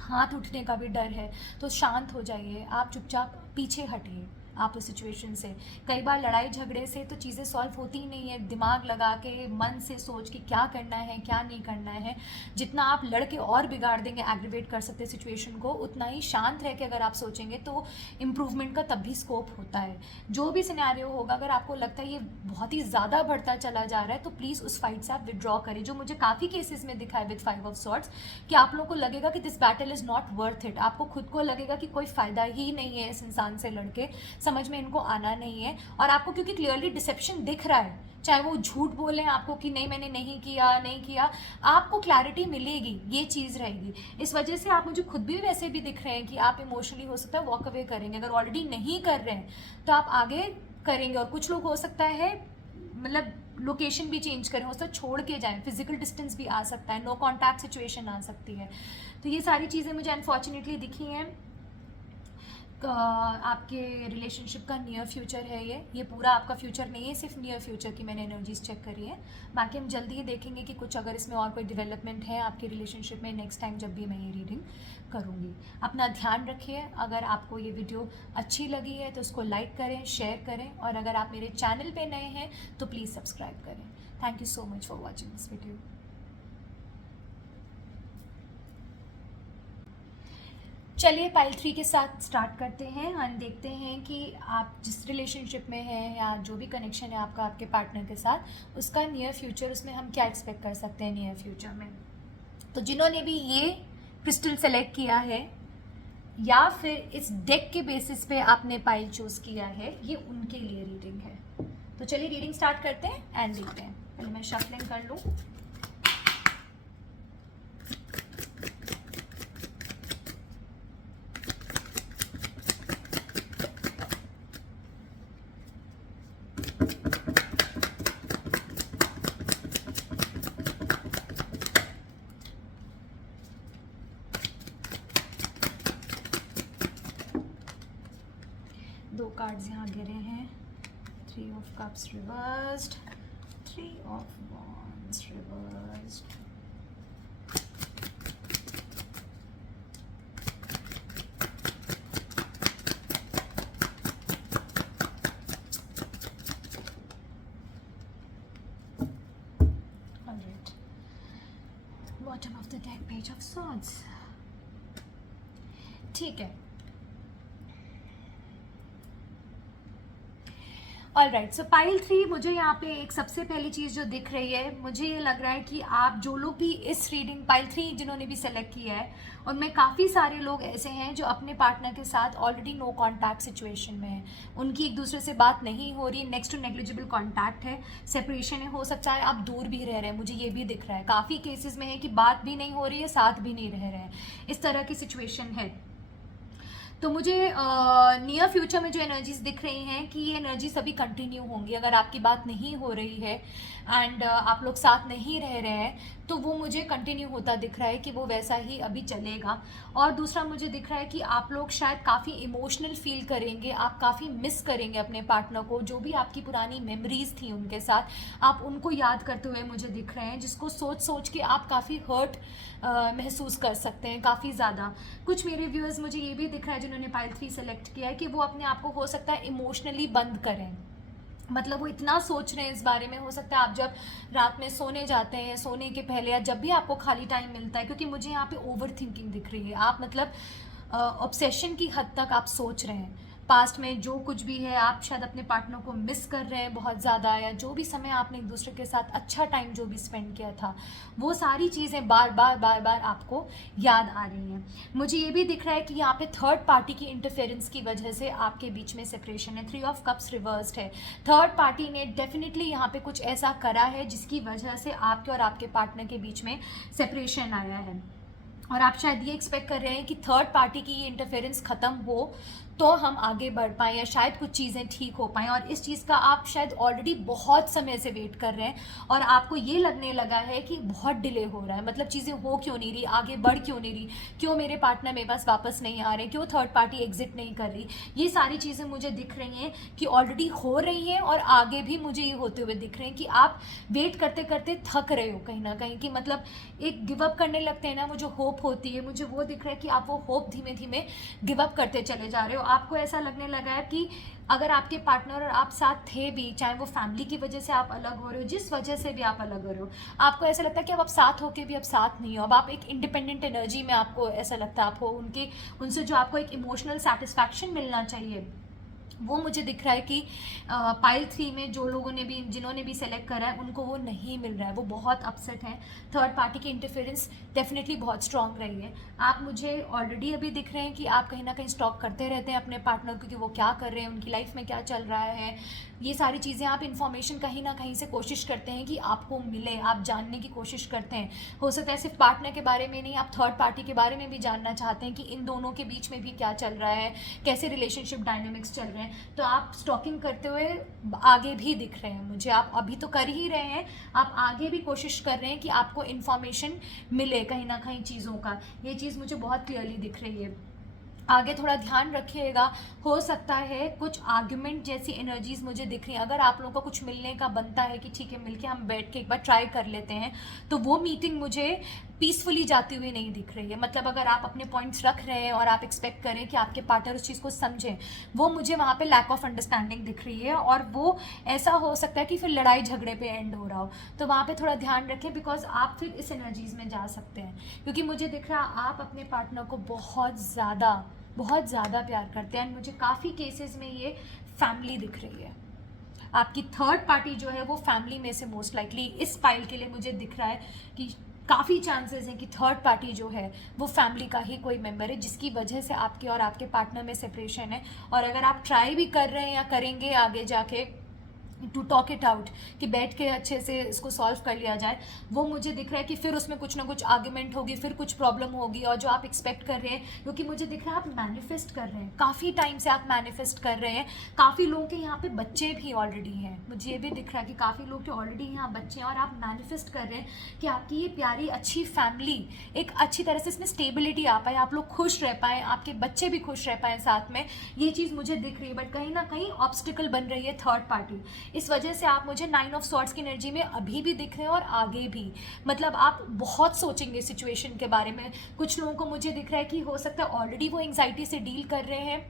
हाथ उठने का भी डर है, तो शांत हो जाइए, आप चुपचाप पीछे हटिए आप उस सिचुएशन से। कई बार लड़ाई झगड़े से तो चीज़ें सॉल्व होती ही नहीं है। दिमाग लगा के मन से सोच के क्या करना है क्या नहीं करना है, जितना आप लड़ के और बिगाड़ देंगे, एग्रीवेट कर सकते हैं सिचुएशन को, उतना ही शांत रह के अगर आप सोचेंगे तो इम्प्रूवमेंट का तब भी स्कोप होता है। जो भी सिनेरियो होगा, अगर आपको लगता है ये बहुत ही ज़्यादा बढ़ता चला जा रहा है, तो प्लीज़ उस फाइट से आप विड्रॉ करें। जो मुझे काफ़ी केसेस में दिखा है विद 5 ऑफ सॉर्ट्स, कि आप लोगों को लगेगा कि this battle is not worth it. आपको खुद को लगेगा कि कोई फ़ायदा ही नहीं है इस इंसान से लड़के, समझ में इनको आना नहीं है। और आपको क्योंकि क्लियरली डिसेप्शन दिख रहा है, चाहे वो झूठ बोलें आपको कि नहीं मैंने नहीं किया, आपको क्लैरिटी मिलेगी, ये चीज़ रहेगी। इस वजह से आप मुझे खुद भी वैसे भी दिख रहे हैं कि आप इमोशनली हो सकता है वॉक अवे करेंगे। अगर ऑलरेडी नहीं कर रहे हैं तो आप आगे करेंगे। और कुछ लोग हो सकता है मतलब लोकेशन भी चेंज करें, हो सकता है छोड़ के जाएं, फिजिकल डिस्टेंस भी आ सकता है, नो कॉन्टैक्ट सिचुएशन आ सकती है। तो ये सारी चीज़ें मुझे अनफॉर्चुनेटली दिखी हैं। आपके रिलेशनशिप का नियर फ्यूचर है ये पूरा आपका फ्यूचर नहीं है, सिर्फ नियर फ्यूचर की मैंने एनर्जीज चेक करी है। बाकी हम जल्दी ही देखेंगे कि कुछ अगर इसमें और कोई डेवलपमेंट है आपके रिलेशनशिप में, नेक्स्ट टाइम जब भी मैं ये रीडिंग करूँगी। अपना ध्यान रखिए। अगर आपको ये वीडियो अच्छी लगी है तो उसको लाइक करें, शेयर करें, और अगर आप मेरे चैनल पर नए हैं तो प्लीज़ सब्सक्राइब करें। Thank you so much for watching this video. चलिए पाइल 3 के साथ स्टार्ट करते हैं। हम देखते हैं कि आप जिस रिलेशनशिप में हैं या जो भी कनेक्शन है आपका आपके पार्टनर के साथ, उसका नियर फ्यूचर, उसमें हम क्या एक्सपेक्ट कर सकते हैं नियर फ्यूचर में। तो जिन्होंने भी ये क्रिस्टल सेलेक्ट किया है या फिर इस डेक के बेसिस पे आपने पाइल चूज़ किया है, ये उनके लिए रीडिंग है। तो चलिए रीडिंग स्टार्ट करते हैं एंड देखते हैं। पहले मैं शफलिंग कर लूँ। दो कार्ड्स यहाँ गिरे हैं, 3 of cups reversed, 3 of wands reversed, alright, bottom of the deck, page of swords. ठीक है, ऑलराइट। सो पाइल 3, मुझे यहाँ पे एक सबसे पहली चीज़ जो दिख रही है, मुझे ये लग रहा है कि आप जो लोग भी इस रीडिंग पाइल 3 जिन्होंने भी सेलेक्ट किया है, उनमें काफ़ी सारे लोग ऐसे हैं जो अपने पार्टनर के साथ ऑलरेडी नो कॉन्टैक्ट सिचुएशन में हैं। उनकी एक दूसरे से बात नहीं हो रही, नेक्स्ट टू नेग्लिजिबल कॉन्टैक्ट है, सेपरेशन है, हो सकता है आप दूर भी रह रहे हैं, मुझे ये भी दिख रहा है। काफ़ी केसेस में है कि बात भी नहीं हो रही है, साथ भी नहीं रह रहे हैं, इस तरह की सिचुएशन है। तो मुझे नियर फ्यूचर में जो एनर्जीज दिख रही हैं कि ये एनर्जीज अभी कंटिन्यू होंगी। अगर आपकी बात नहीं हो रही है एंड आप लोग साथ नहीं रह रहे हैं, तो वो मुझे कंटिन्यू होता दिख रहा है कि वो वैसा ही अभी चलेगा। और दूसरा मुझे दिख रहा है कि आप लोग शायद काफ़ी इमोशनल फील करेंगे, आप काफ़ी मिस करेंगे अपने पार्टनर को। जो भी आपकी पुरानी मेमोरीज थी उनके साथ, आप उनको याद करते हुए मुझे दिख रहे हैं, जिसको सोच सोच के आप काफ़ी हर्ट महसूस कर सकते हैं, काफ़ी ज़्यादा। कुछ मेरे व्यूअर्स, मुझे ये भी दिख रहा है जिन्होंने पाइल 3 सेलेक्ट किया है, कि वो अपने आप को हो सकता है इमोशनली बंद करें। मतलब वो इतना सोच रहे हैं इस बारे में। हो सकता है आप जब रात में सोने जाते हैं, सोने के पहले या जब भी आपको खाली टाइम मिलता है, क्योंकि मुझे यहाँ पे ओवर थिंकिंग दिख रही है, आप मतलब ऑब्सेशन की हद तक आप सोच रहे हैं, पास्ट में जो कुछ भी है, आप शायद अपने पार्टनर को मिस कर रहे हैं बहुत ज़्यादा, या जो भी समय आपने एक दूसरे के साथ अच्छा टाइम जो भी स्पेंड किया था, वो सारी चीज़ें बार बार आपको याद आ रही हैं। मुझे ये भी दिख रहा है कि यहाँ पे थर्ड पार्टी की इंटरफेरेंस की वजह से आपके बीच में सेपरेशन है। 3 ऑफ कप्स रिवर्स्ड है। थर्ड पार्टी ने डेफिनेटली यहाँ पे कुछ ऐसा करा है जिसकी वजह से आपके और आपके पार्टनर के बीच में सेपरेशन आया है, और आप शायद ये एक्सपेक्ट कर रहे हैं कि थर्ड पार्टी की ये इंटरफेरेंस ख़त्म हो तो हम आगे बढ़ पाएँ, या शायद कुछ चीज़ें ठीक हो पाएँ, और इस चीज़ का आप शायद ऑलरेडी बहुत समय से वेट कर रहे हैं, और आपको ये लगने लगा है कि बहुत डिले हो रहा है, मतलब चीज़ें हो क्यों नहीं रही, आगे बढ़ क्यों नहीं रही, क्यों मेरे पार्टनर मेरे पास वापस नहीं आ रहे, क्यों थर्ड पार्टी एग्जिट नहीं कर रही। ये सारी चीज़ें मुझे दिख रही हैं कि ऑलरेडी हो रही हैं, और आगे भी मुझे ये होते हुए दिख रहे हैं कि आप वेट करते करते थक रहे हो कहीं ना कहीं, कि मतलब एक गिव अप करने लगते हैं ना, वो जो होप होती है, मुझे वो दिख रहा है कि आप वो होप धीमे धीमे गिव अप करते चले जा रहे हो। आपको ऐसा लगने लगा है कि अगर आपके पार्टनर और आप साथ थे भी, चाहे वो फैमिली की वजह से आप अलग हो रहे हो, जिस वजह से भी आप अलग हो रहे हो, आपको ऐसा लगता है कि अब आप साथ होके भी अब साथ नहीं हो, अब आप एक इंडिपेंडेंट एनर्जी में, आपको ऐसा लगता है आप हो उनसे जो आपको एक इमोशनल सेटिस्फैक्शन मिलना चाहिए, वो मुझे दिख रहा है कि पाइल 3 में जिन्होंने भी सेलेक्ट करा है उनको वो नहीं मिल रहा है, वो बहुत अपसेट हैं। थर्ड पार्टी की इंटरफेरेंस डेफिनेटली बहुत स्ट्रॉन्ग रही है। आप मुझे ऑलरेडी अभी दिख रहे हैं कि आप कहीं ना कहीं स्टॉक करते रहते हैं अपने पार्टनर को कि वो क्या कर रहे हैं, उनकी लाइफ में क्या चल रहा है, ये सारी चीज़ें आप इन्फॉर्मेशन कहीं ना कहीं से कोशिश करते हैं कि आपको मिले, आप जानने की कोशिश करते हैं। हो सकता है सिर्फ पार्टनर के बारे में नहीं, आप थर्ड पार्टी के बारे में भी जानना चाहते हैं कि इन दोनों के बीच में भी क्या चल रहा है, कैसे रिलेशनशिप डायनेमिक्स चल रहे हैं। तो आप स्टॉकिंग करते हुए आगे भी दिख रहे हैं मुझे, आप अभी तो कर ही रहे हैं, आप आगे भी कोशिश कर रहे हैं कि आपको इन्फॉर्मेशन मिले कहीं ना कहीं चीज़ों का। ये चीज़ मुझे बहुत क्लियरली दिख रही है। आगे थोड़ा ध्यान रखिएगा, हो सकता है कुछ आर्ग्यूमेंट जैसी एनर्जीज मुझे दिख रही हैं। अगर आप लोगों को कुछ मिलने का बनता है कि ठीक है मिलके हम बैठ के एक बार ट्राई कर लेते हैं, तो वो मीटिंग मुझे पीसफुली जाती हुई नहीं दिख रही है। मतलब अगर आप अपने पॉइंट्स रख रहे हैं और आप एक्सपेक्ट करें कि आपके पार्टनर उस चीज़ को समझें, वो मुझे वहाँ पे लैक ऑफ अंडरस्टैंडिंग दिख रही है, और वो ऐसा हो सकता है कि फिर लड़ाई झगड़े पे एंड हो रहा हो। तो वहाँ पे थोड़ा ध्यान रखें, बिकॉज आप फिर इस एनर्जीज में जा सकते हैं, क्योंकि मुझे दिख रहा है आप अपने पार्टनर को बहुत ज़्यादा प्यार करते हैं। एंड मुझे काफ़ी केसेस में ये फैमिली दिख रही है, आपकी थर्ड पार्टी जो है वो फैमिली में से मोस्ट लाइकली इस फाइल के लिए मुझे दिख रहा है कि काफ़ी चांसेस हैं कि थर्ड पार्टी जो है वो फैमिली का ही कोई मेंबर है, जिसकी वजह से आपके और आपके पार्टनर में सेपरेशन है। और अगर आप ट्राई भी कर रहे हैं या करेंगे आगे जाके टू टॉक इट आउट, कि बैठ के अच्छे से इसको सॉल्व कर लिया जाए, वो मुझे दिख रहा है कि फिर उसमें कुछ ना कुछ आर्ग्यूमेंट होगी, फिर कुछ प्रॉब्लम होगी। और जो आप एक्सपेक्ट कर रहे हैं, क्योंकि मुझे दिख रहा है आप मैनिफेस्ट कर रहे हैं, काफ़ी टाइम से आप मैनिफेस्ट कर रहे हैं। काफ़ी लोगों के यहाँ पे बच्चे भी ऑलरेडी हैं, मुझे ये भी दिख रहा है कि काफ़ी लोग के ऑलरेडी यहाँ बच्चे हैं, और आप मैनिफेस्ट कर रहे हैं कि आपकी ये प्यारी अच्छी फैमिली एक अच्छी तरह से इसमें स्टेबिलिटी आ पाए, आप लोग खुश रह पाएँ, आपके बच्चे भी खुश रह पाएँ साथ में। ये चीज़ मुझे दिख रही है, बट कहीं ना कहीं ऑब्स्टिकल बन रही है थर्ड पार्टी। इस वजह से आप मुझे 9 ऑफ सॉर्ड्स की एनर्जी में अभी भी दिख रहे हैं, और आगे भी। मतलब आप बहुत सोचेंगे सिचुएशन के बारे में। कुछ लोगों को मुझे दिख रहा है कि हो सकता है ऑलरेडी वो एंग्जाइटी से डील कर रहे हैं,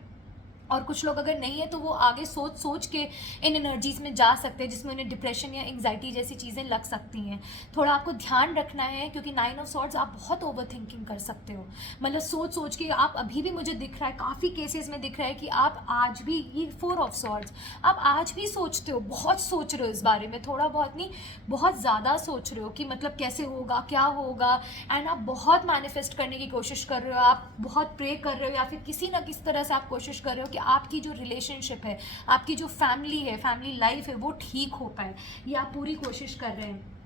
और कुछ लोग अगर नहीं है तो वो आगे सोच के इन एनर्जीज़ में जा सकते हैं, जिसमें उन्हें डिप्रेशन या एंग्जाइटी जैसी चीज़ें लग सकती हैं। थोड़ा आपको ध्यान रखना है, क्योंकि 9 ऑफ सॉर्ड्स आप बहुत ओवर थिंकिंग कर सकते हो। मतलब सोच के आप अभी भी मुझे दिख रहा है, काफ़ी केसेस में दिख रहा है कि आप आज भी, ये 4 ऑफ सॉर्ड्स, आप आज भी सोचते हो, बहुत सोच रहे हो इस बारे में, थोड़ा बहुत नहीं बहुत ज़्यादा सोच रहे हो कि मतलब कैसे होगा, क्या होगा। एंड आप बहुत मैनिफेस्ट करने की कोशिश कर रहे हो, आप बहुत प्रे कर रहे हो, या फिर किसी ना किसी तरह से आप कोशिश कर रहे हो कि आपकी जो रिलेशनशिप है, आपकी जो फैमिली है, फैमिली लाइफ है, वो ठीक हो पाए। ये आप पूरी कोशिश कर रहे हैं।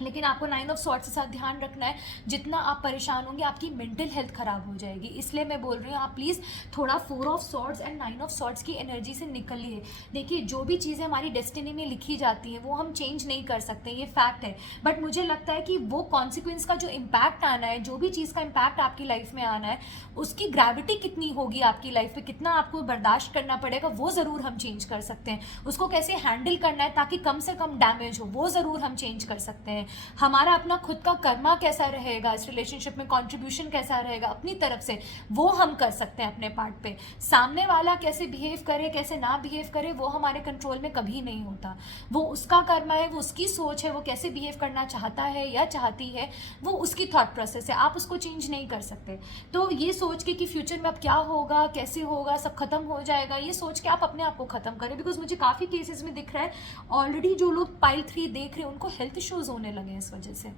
लेकिन आपको 9 ऑफ सॉर्ड्स के साथ ध्यान रखना है, जितना आप परेशान होंगे आपकी मेंटल हेल्थ खराब हो जाएगी। इसलिए मैं बोल रही हूँ आप प्लीज़ थोड़ा 4 of swords and 9 of swords की एनर्जी से निकलिए। देखिए जो भी चीज़ें हमारी डेस्टिनी में लिखी जाती हैं वो हम चेंज नहीं कर सकते, ये फैक्ट है। बट मुझे लगता है कि वो कॉन्सिक्वेंस का जो इम्पैक्ट आना है, जो भी चीज़ का इम्पैक्ट आपकी लाइफ में आना है, उसकी ग्रेविटी कितनी होगी आपकी लाइफ में, कितना आपको बर्दाश्त करना पड़ेगा, वो ज़रूर हम चेंज कर सकते हैं। उसको कैसे हैंडल करना है ताकि कम से कम डैमेज हो, वो ज़रूर हम चेंज कर सकते हैं। हमारा अपना खुद का कर्मा कैसा रहेगा इस रिलेशनशिप में, कंट्रीब्यूशन कैसा रहेगा अपनी तरफ से, वो हम कर सकते हैं अपने पार्ट पे। सामने वाला कैसे बिहेव करे कैसे ना बिहेव करे वो हमारे कंट्रोल में कभी नहीं होता। वो उसका कर्मा है, वो उसकी सोच है, वो कैसे बिहेव करना चाहता है या चाहती है, वो उसकी थॉट प्रोसेस है, आप उसको चेंज नहीं कर सकते। तो ये सोच के कि फ्यूचर में अब क्या होगा कैसे होगा सब खत्म हो जाएगा, ये सोच के आप अपने आप को खत्म करें। बिकॉज मुझे काफ़ी केसेस में दिख रहा है ऑलरेडी जो लोग पाइल 3 देख रहे हैं उनको हेल्थ इश्यूज होने लगे हैं इस वजह से।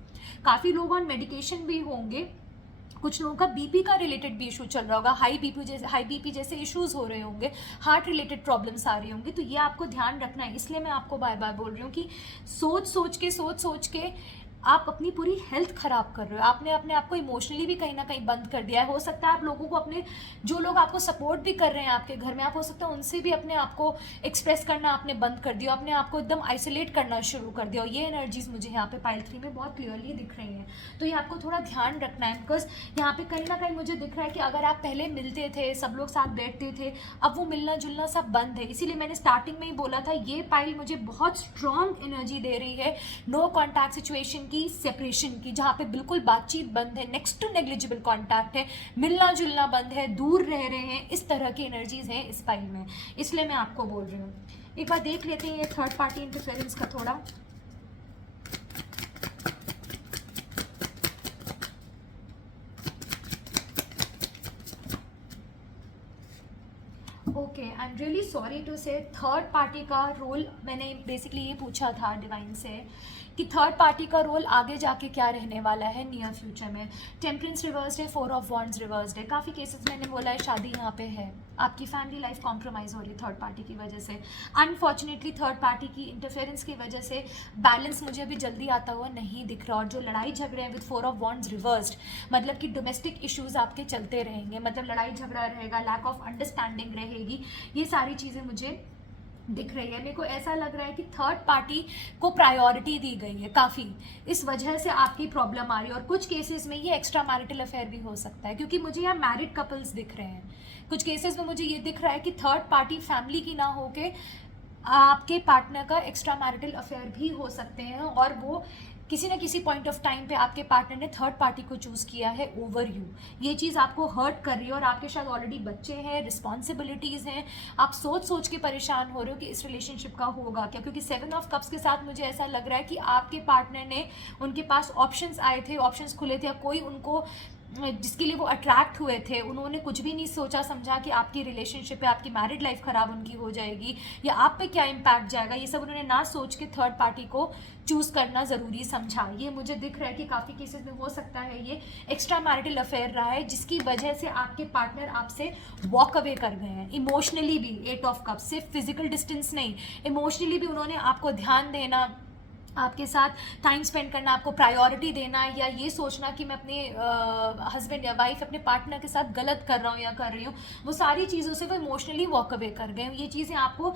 काफ़ी लोग ऑन मेडिकेशन भी होंगे, कुछ लोगों का बीपी का रिलेटेड भी इशू चल रहा होगा, हाई बीपी जैसे इश्यूज हो रहे होंगे, हार्ट रिलेटेड प्रॉब्लम्स आ रही होंगी। तो ये आपको ध्यान रखना है। इसलिए मैं आपको बार बार बोल रही हूँ कि सोच सोच के आप अपनी पूरी हेल्थ खराब कर रहे हो। आपने अपने आप को इमोशनली भी कहीं ना कहीं बंद कर दिया है। हो सकता है आप लोगों को अपने, जो लोग आपको सपोर्ट भी कर रहे हैं आपके घर में, आप हो सकता है उनसे भी अपने आप को एक्सप्रेस करना आपने बंद कर दिया, अपने आप को एकदम आइसोलेट करना शुरू कर दिया। और ये एनर्जीज मुझे यहाँ पे पाइल 3 में बहुत क्लियरली दिख रही हैं। तो ये आपको थोड़ा ध्यान रखना है। बिकॉज यहाँ पे कहीं ना कहीं मुझे दिख रहा है कि अगर आप पहले मिलते थे, सब लोग साथ बैठते थे, अब वो मिलना जुलना सब बंद है। इसीलिए मैंने स्टार्टिंग में ही बोला था ये पाइल मुझे बहुत स्ट्रॉन्ग एनर्जी दे रही है नो कॉन्टैक्ट सिचुएशन की, सेपरेशन की, जहाँ पे बिल्कुल बातचीत बंद है, नेक्स्ट टू नेग्लिजिबल कॉन्टैक्ट है, मिलना जुलना बंद है, दूर रह रहे हैं, इस तरह की एनर्जीज हैं इस पाइल में। इसलिए मैं आपको बोल रही हूँ। एक बार देख लेते हैं ये थर्ड पार्टी इंटरफेरेंस का थोड़ा। Okay, I am really sorry to say third party का रोल, मैंने बेसिकली ये पूछा था डिवाइन से कि थर्ड पार्टी का रोल आगे जाके क्या रहने वाला है नियर फ्यूचर में। टेम्परेंस रिवर्स्ड है, 4 ऑफ वॉन्ड्स रिवर्स्ड है। काफ़ी केसेस मैंने बोला है शादी यहाँ पे है, आपकी फैमिली लाइफ कॉम्प्रोमाइज़ हो रही है थर्ड पार्टी की वजह से। अनफॉर्चुनेटली थर्ड पार्टी की इंटरफेरेंस की वजह से बैलेंस मुझे अभी जल्दी आता हुआ नहीं दिख रहा। और जो लड़ाई झगड़े हैं विद 4 ऑफ वॉन्ड्स रिवर्स्ड, मतलब कि डोमेस्टिक इश्यूज आपके चलते रहेंगे, मतलब लड़ाई झगड़ा रहेगा, लैक ऑफ अंडरस्टैंडिंग रहेगी, ये सारी चीज़ें मुझे दिख रही है। मेरे को ऐसा लग रहा है कि थर्ड पार्टी को प्रायोरिटी दी गई है काफ़ी, इस वजह से आपकी प्रॉब्लम आ रही है। और कुछ केसेस में ये एक्स्ट्रा मैरिटल अफेयर भी हो सकता है, क्योंकि मुझे यहाँ मैरिड कपल्स दिख रहे हैं। कुछ केसेस में मुझे ये दिख रहा है कि थर्ड पार्टी फैमिली की ना होके आपके पार्टनर का एक्स्ट्रा मैरिटल अफेयर भी हो सकते हैं, और वो किसी न किसी पॉइंट ऑफ टाइम पे आपके पार्टनर ने थर्ड पार्टी को चूज़ किया है ओवर यू। ये चीज़ आपको हर्ट कर रही है, और आपके शायद ऑलरेडी बच्चे हैं, रिस्पॉन्सिबिलिटीज़ हैं, आप सोच सोच के परेशान हो रहे हो कि इस रिलेशनशिप का होगा क्या। क्योंकि 7 ऑफ कप्स के साथ मुझे ऐसा लग रहा है कि आपके पार्टनर ने, उनके पास ऑप्शंस आए थे, ऑप्शंस खुले थे, या कोई उनको जिसके लिए वो अट्रैक्ट हुए थे, उन्होंने कुछ भी नहीं सोचा समझा कि आपकी रिलेशनशिप है, आपकी मैरिड लाइफ ख़राब उनकी हो जाएगी या आप पे क्या इम्पैक्ट जाएगा, ये सब उन्होंने ना सोच के थर्ड पार्टी को चूज़ करना ज़रूरी समझा। ये मुझे दिख रहा है कि काफ़ी केसेस में हो सकता है ये एक्स्ट्रा मैरिटल अफेयर रहा है, जिसकी वजह से आपके पार्टनर आपसे वॉक अवे कर गए हैं इमोशनली भी। 8 ऑफ कप्स, सिर्फ फिजिकल डिस्टेंस नहीं, इमोशनली भी उन्होंने आपको ध्यान देना, आपके साथ टाइम स्पेंड करना, आपको प्रायोरिटी देना, या ये सोचना कि मैं अपने हस्बैंड या वाइफ, अपने पार्टनर के साथ गलत कर रहा हूँ या कर रही हूँ, वो सारी चीज़ों से वो इमोशनली वॉक अवे कर गए। ये चीज़ें आपको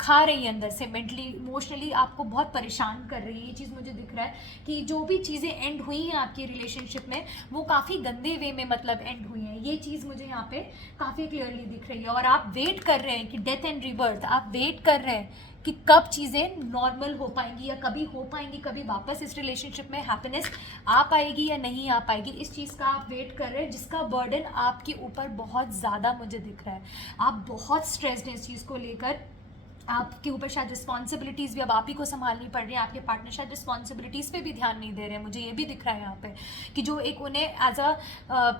खा रही है अंदर से, मेंटली इमोशनली आपको बहुत परेशान कर रही है। ये चीज़ मुझे दिख रहा है कि जो भी चीज़ें एंड हुई हैं आपकी रिलेशनशिप में, वो काफ़ी गंदे वे में मतलब एंड हुई हैं। ये चीज़ मुझे यहाँ पे काफ़ी क्लियरली दिख रही है। और आप वेट कर रहे हैं कि डेथ एंड रिबर्थ, आप वेट कर रहे हैं कि कब चीज़ें नॉर्मल हो पाएंगी, या कभी हो पाएंगी, कभी वापस इस रिलेशनशिप में हैप्पीनेस आ पाएगी या नहीं आ पाएगी। इस चीज़ का आप वेट कर रहे हैं, जिसका बर्डन आपके ऊपर बहुत ज़्यादा मुझे दिख रहा है। आप बहुत स्ट्रेस्ड हैं इस चीज़ को लेकर, आपके ऊपर शायद रिस्पॉन्सिबिलिटीज़ भी अब आप ही को संभालनी पड़ रही है, आपके पार्टनर शायद रिस्पॉन्सिबिलिटीज़ पे भी ध्यान नहीं दे रहे हैं। मुझे ये भी दिख रहा है यहाँ पे कि जो एक उन्हें एज अ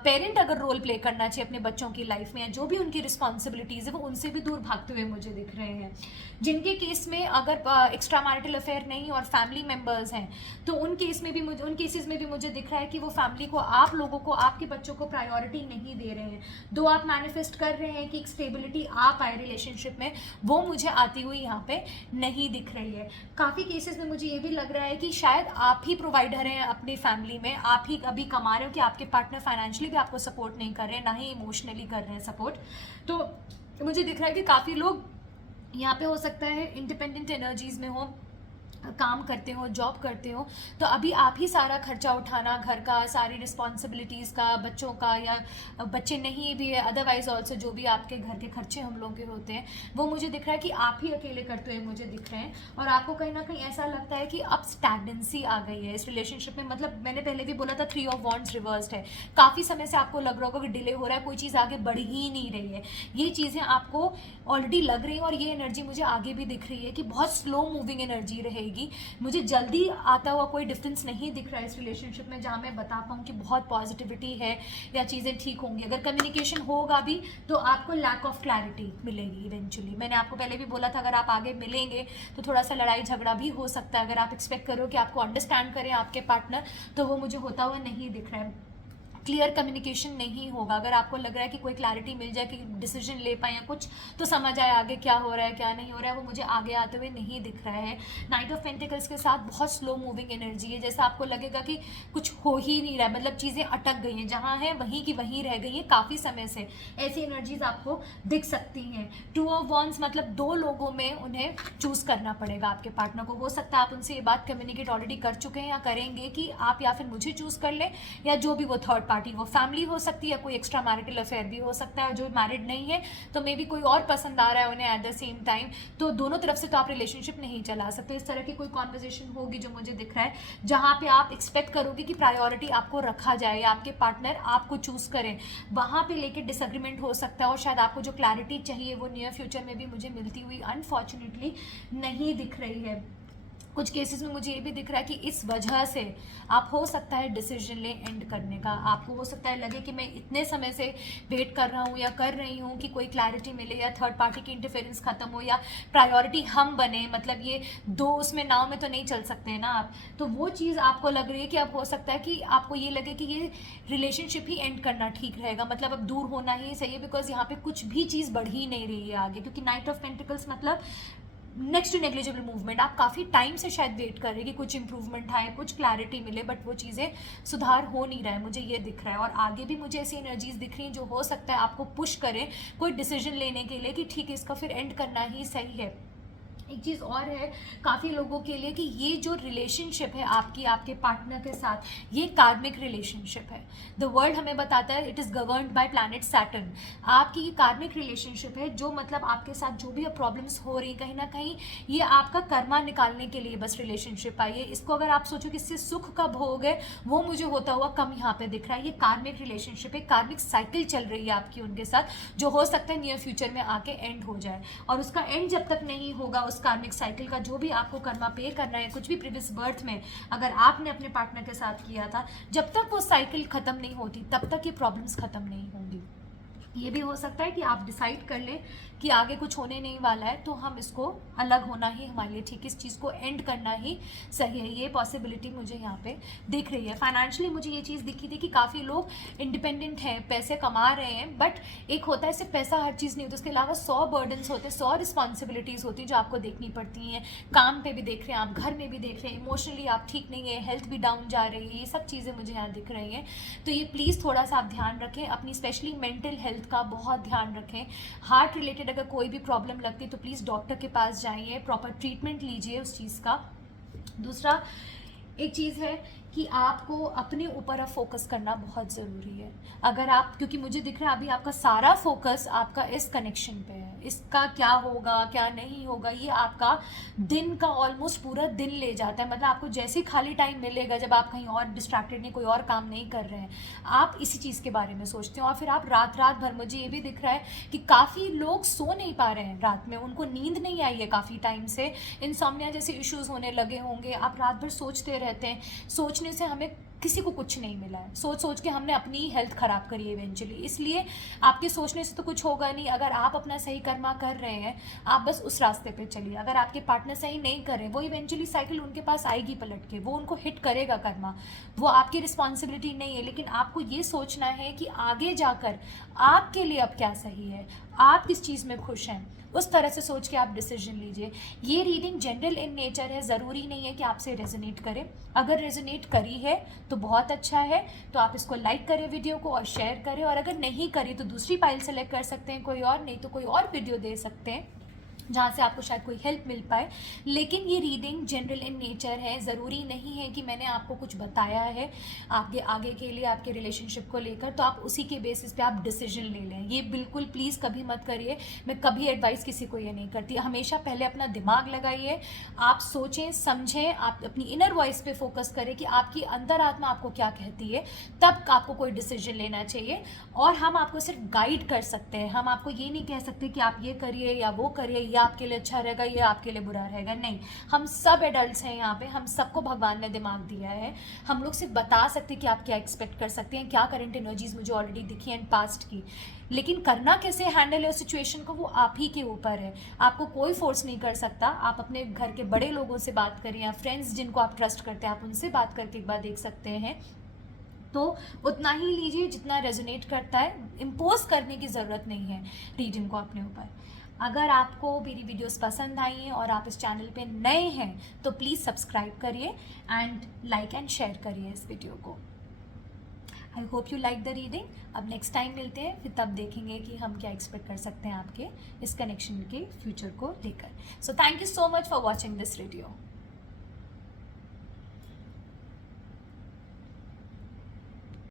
पेरेंट अगर रोल प्ले करना चाहिए अपने बच्चों की लाइफ में, या जो भी उनकी रिस्पॉन्सिबिलिटीज़ है वो उनसे भी दूर भागते हुए मुझे दिख रहे हैं। जिनके केस में अगर एक्स्ट्रा मैरिटल अफेयर नहीं और फैमिली मेम्बर्स हैं, तो उन केसेस में भी मुझे दिख रहा है कि वो फैमिली को, आप लोगों को, आपके बच्चों को प्रायोरिटी नहीं दे रहे हैं। दो आप मैनिफेस्ट कर रहे हैं कि एक स्टेबिलिटी आ पाए रिलेशनशिप में, वो मुझे आती हुई यहाँ पे नहीं दिख रही है। काफ़ी केसेस में मुझे ये भी लग रहा है कि शायद आप ही प्रोवाइडर हैं अपनी फैमिली में, आप ही अभी कमा रहे हो, कि आपके पार्टनर फाइनेंशियली भी आपको सपोर्ट नहीं कर रहे हैं, ना ही इमोशनली कर रहे हैं सपोर्ट। तो मुझे दिख रहा है कि काफ़ी लोग यहाँ पे हो सकता है इंडिपेंडेंट एनर्जीज में हो, काम करते हो, जॉब करते हो, तो अभी आप ही सारा खर्चा उठाना, घर का, सारी रिस्पॉन्सिबिलिटीज़ का, बच्चों का, या बच्चे नहीं भी है अदरवाइज ऑल्सो जो भी आपके घर के खर्चे हम लोगों के होते हैं, वो मुझे दिख रहा है कि आप ही अकेले करते हुए मुझे दिख रहे हैं। और आपको कहीं ना कहीं ऐसा लगता है कि अब स्टैगनेंसी आ गई है इस रिलेशनशिप में। मतलब मैंने पहले भी बोला था 3 ऑफ वॉन्ड्स रिवर्स्ड है। काफ़ी समय से आपको लग रहा होगा कि डिले हो रहा है, कोई चीज़ आगे बढ़ ही नहीं रही है। ये चीज़ें आपको ऑलरेडी लग रही है, और ये एनर्जी मुझे आगे भी दिख रही है कि बहुत स्लो मूविंग एनर्जी रहेगी। मुझे जल्दी आता हुआ कोई डिफरेंस नहीं दिख रहा है इस रिलेशनशिप में जहाँ मैं बता पाऊँ कि बहुत पॉजिटिविटी है या चीज़ें ठीक होंगी। अगर कम्युनिकेशन होगा भी तो आपको लैक ऑफ क्लैरिटी मिलेगी इवेंचुअली। मैंने आपको पहले भी बोला था, अगर आप आगे मिलेंगे तो थोड़ा सा लड़ाई झगड़ा भी हो सकता है। अगर आप एक्सपेक्ट करो कि आपको अंडरस्टैंड करें आपके पार्टनर, तो वो मुझे होता हुआ नहीं दिख रहा है। क्लियर कम्युनिकेशन नहीं होगा। अगर आपको लग रहा है कि कोई क्लैरिटी मिल जाए कि डिसीजन ले पाए या कुछ, तो समझ आए आगे क्या हो रहा है क्या नहीं हो रहा है, वो मुझे आगे आते हुए नहीं दिख रहा है। नाइट ऑफ पेंटिकल्स के साथ बहुत स्लो मूविंग एनर्जी है, जैसा आपको लगेगा कि कुछ हो ही नहीं रहा है, मतलब चीज़ें अटक गई हैं, जहाँ है वहीं की वहीं रह गई हैं काफ़ी समय से। ऐसी एनर्जीज आपको दिख सकती हैं। 2 ऑफ वॉन्ड्स मतलब 2 लोगों में उन्हें चूज़ करना पड़ेगा आपके पार्टनर को। हो सकता है आप उनसे ये बात कम्युनिकेट ऑलरेडी कर चुके हैं या करेंगे कि आप या फिर मुझे चूज़ कर लें, या जो भी वो थर्ड पार्टी, वो फैमिली हो सकती है, कोई एक्स्ट्रा मैरिटल अफेयर भी हो सकता है। जो मैरिड नहीं है तो मे बी कोई और पसंद आ रहा है उन्हें एट द सेम टाइम, तो दोनों तरफ से तो आप रिलेशनशिप नहीं चला सकते। इस तरह की कोई कॉन्वर्जेशन होगी जो मुझे दिख रहा है, जहाँ पे आप एक्सपेक्ट करोगे कि प्रायोरिटी आपको रखा जाए या आपके पार्टनर आपको चूज करें। वहाँ पे लेके डिसएग्रीमेंट हो सकता है, और शायद आपको जो क्लैरिटी चाहिए वो नियर फ्यूचर में भी मुझे मिलती हुई अनफॉर्चुनेटली नहीं दिख रही है। कुछ केसेस में मुझे ये भी दिख रहा है कि इस वजह से आप हो सकता है डिसीजन ले एंड करने का। आपको हो सकता है लगे कि मैं इतने समय से वेट कर रहा हूँ या कर रही हूँ कि कोई क्लैरिटी मिले, या थर्ड पार्टी की इंटरफेरेंस खत्म हो, या प्रायोरिटी हम बने। मतलब ये दो उसमें नाव में तो नहीं चल सकते हैं ना आप, तो वो चीज़ आपको लग रही है कि अब हो सकता है कि आपको ये लगे कि ये रिलेशनशिप ही एंड करना ठीक रहेगा, मतलब अब दूर होना ही सही है, बिकॉज यहाँ पे कुछ भी चीज़ बढ़ ही नहीं रही है आगे। क्योंकि नाइट ऑफ पेंटिकल्स मतलब नेक्स्ट टू नेग्लिजिबल मूवमेंट। आप काफ़ी टाइम से शायद वेट कर रहे हैं कि कुछ इंप्रूवमेंट आए, कुछ क्लैरिटी मिले, बट वो चीज़ें सुधार हो नहीं रहा है, मुझे ये दिख रहा है। और आगे भी मुझे ऐसी एनर्जीज दिख रही हैं जो हो सकता है आपको पुश करें कोई डिसीजन लेने के लिए कि ठीक है इसका फिर एंड करना ही सही है। एक चीज़ और है काफ़ी लोगों के लिए कि ये जो रिलेशनशिप है आपकी आपके पार्टनर के साथ, ये कार्मिक रिलेशनशिप है। द वर्ल्ड हमें बताता है it is governed bye planet Saturn. आपकी ये कार्मिक रिलेशनशिप है, जो मतलब आपके साथ जो भी प्रॉब्लम्स हो रही, कहीं ना कहीं ये आपका कर्मा निकालने के लिए बस रिलेशनशिप आई है। इसको अगर आप सोचो कि इससे सुख का भोग है, वो मुझे होता हुआ कम यहाँ पे दिख रहा है। ये कार्मिक रिलेशनशिप है, कार्मिक साइकिल चल रही है आपकी उनके साथ, जो हो सकता है नियर फ्यूचर में आके एंड हो जाए। और उसका एंड जब तक नहीं होगा, उस कार्मिक साइकिल का जो भी आपको कर्मा पे करना है, कुछ भी प्रीवियस बर्थ में अगर आपने अपने पार्टनर के साथ किया था, जब तक वो साइकिल खत्म नहीं होती तब तक ये प्रॉब्लम्स खत्म नहीं होंगी। ये भी हो सकता है कि आप डिसाइड कर लें कि आगे कुछ होने नहीं वाला है, तो हम इसको अलग होना ही हमारे लिए ठीक, इस चीज़ को एंड करना ही सही है। ये पॉसिबिलिटी मुझे यहाँ पे दिख रही है। फाइनेंशियली मुझे ये चीज़ दिखी थी कि काफ़ी लोग इंडिपेंडेंट हैं, पैसे कमा रहे हैं, बट एक होता है सिर्फ पैसा हर चीज़ नहीं होती, उसके अलावा 100 बर्डन्स होते हैं, 100 रिस्पॉन्सिबिलिटीज़ होती हैं जो आपको देखनी पड़ती हैं। काम पे भी देख रहे हैं आप, घर में भी देख रहे हैं, इमोशनली आप ठीक नहीं है, हेल्थ भी डाउन जा रही है, ये सब चीज़ें मुझे यहाँ दिख रही हैं। तो ये प्लीज़ थोड़ा सा आप ध्यान रखें, अपनी स्पेशली मेंटल हेल्थ का बहुत ध्यान रखें। हार्ट रिलेटेड अगर कोई भी प्रॉब्लम लगती है तो प्लीज़ डॉक्टर के पास जाइए, प्रॉपर ट्रीटमेंट लीजिए उस चीज़ का। दूसरा एक चीज़ है कि आपको अपने ऊपर अब फोकस करना बहुत ज़रूरी है। अगर आप, क्योंकि मुझे दिख रहा है अभी आपका सारा फोकस आपका इस कनेक्शन पे है, इसका क्या होगा क्या नहीं होगा, ये आपका दिन का ऑलमोस्ट पूरा दिन ले जाता है। मतलब आपको जैसे खाली टाइम मिलेगा, जब आप कहीं और डिस्ट्रैक्टेड नहीं, कोई और काम नहीं कर रहे हैं, आप इसी चीज़ के बारे में सोचते हो। और फिर आप रात रात भर, मुझे ये भी दिख रहा है कि काफ़ी लोग सो नहीं पा रहे हैं रात में, उनको नींद नहीं आई है काफ़ी टाइम से, इंसोम्निया जैसे इश्यूज़ होने लगे होंगे। आप रात भर सोचते रहते हैं, सोचने से हमें किसी को कुछ नहीं मिला है, सोच सोच के हमने अपनी हेल्थ खराब करी है इवेंचुअली। इसलिए आपके सोचने से तो कुछ होगा नहीं। अगर आप अपना सही कर्मा कर रहे हैं, आप बस उस रास्ते पे चलिए। अगर आपके पार्टनर सही नहीं कर रहे, वो इवेंचुअली साइकिल उनके पास आएगी पलट के, वो उनको हिट करेगा कर्मा, वो आपकी रिस्पॉन्सिबिलिटी नहीं है। लेकिन आपको ये सोचना है कि आगे जाकर आपके लिए अब क्या सही है, आप किस चीज़ में खुश हैं, उस तरह से सोच के आप डिसीजन लीजिए। ये रीडिंग जनरल इन नेचर है, ज़रूरी नहीं है कि आपसे रेजोनेट करे। अगर रेजोनेट करी है तो बहुत अच्छा है, तो आप इसको लाइक करें वीडियो को और शेयर करें, और अगर नहीं करी तो दूसरी फाइल सेलेक्ट कर सकते हैं कोई और, नहीं तो कोई और वीडियो दे सकते हैं। जहाँ से आपको शायद कोई हेल्प मिल पाए। लेकिन ये रीडिंग जनरल इन नेचर है, ज़रूरी नहीं है कि मैंने आपको कुछ बताया है आगे आगे के लिए आपके रिलेशनशिप को लेकर तो आप उसी के बेसिस पे आप डिसीजन ले लें। ये बिल्कुल प्लीज़ कभी मत करिए। मैं कभी एडवाइस किसी को ये नहीं करती। हमेशा पहले अपना दिमाग लगाइए, आप सोचें समझें, आप अपनी इनर वॉइस पे फोकस करें कि आपकी अंतरात्मा आपको क्या कहती है, तब आपको कोई डिसीजन लेना चाहिए। और हम आपको सिर्फ गाइड कर सकते हैं, हम आपको ये नहीं कह सकते कि आप ये करिए या वो करिए, ये आपके लिए अच्छा रहेगा ये आपके लिए बुरा रहेगा। नहीं, हम सब एडल्ट्स हैं यहाँ पे, हम सबको भगवान ने दिमाग दिया है। हम लोग सिर्फ बता सकते हैं कि आप क्या एक्सपेक्ट कर सकते हैं, क्या करंट एनर्जीज मुझे ऑलरेडी दिखी एंड पास्ट की। लेकिन करना कैसे हैंडल है उस सिचुएशन को, वो आप ही के ऊपर है। आपको कोई फोर्स नहीं कर सकता। आप अपने घर के बड़े लोगों से बात करें या फ्रेंड्स जिनको आप ट्रस्ट करते हैं, आप उनसे बात करके एक बार देख सकते हैं। तो उतना ही लीजिए जितना रेजोनेट करता है, इम्पोज करने की ज़रूरत नहीं है रीडिंग को अपने ऊपर। अगर आपको मेरी वीडियोस पसंद आई हैं और आप इस चैनल पे नए हैं तो प्लीज़ सब्सक्राइब करिए एंड लाइक एंड शेयर करिए इस वीडियो को। I hope you like the reading. अब नेक्स्ट टाइम मिलते हैं, फिर तब देखेंगे कि हम क्या एक्सपेक्ट कर सकते हैं आपके इस कनेक्शन के फ्यूचर को लेकर। So thank you so much for watching this video.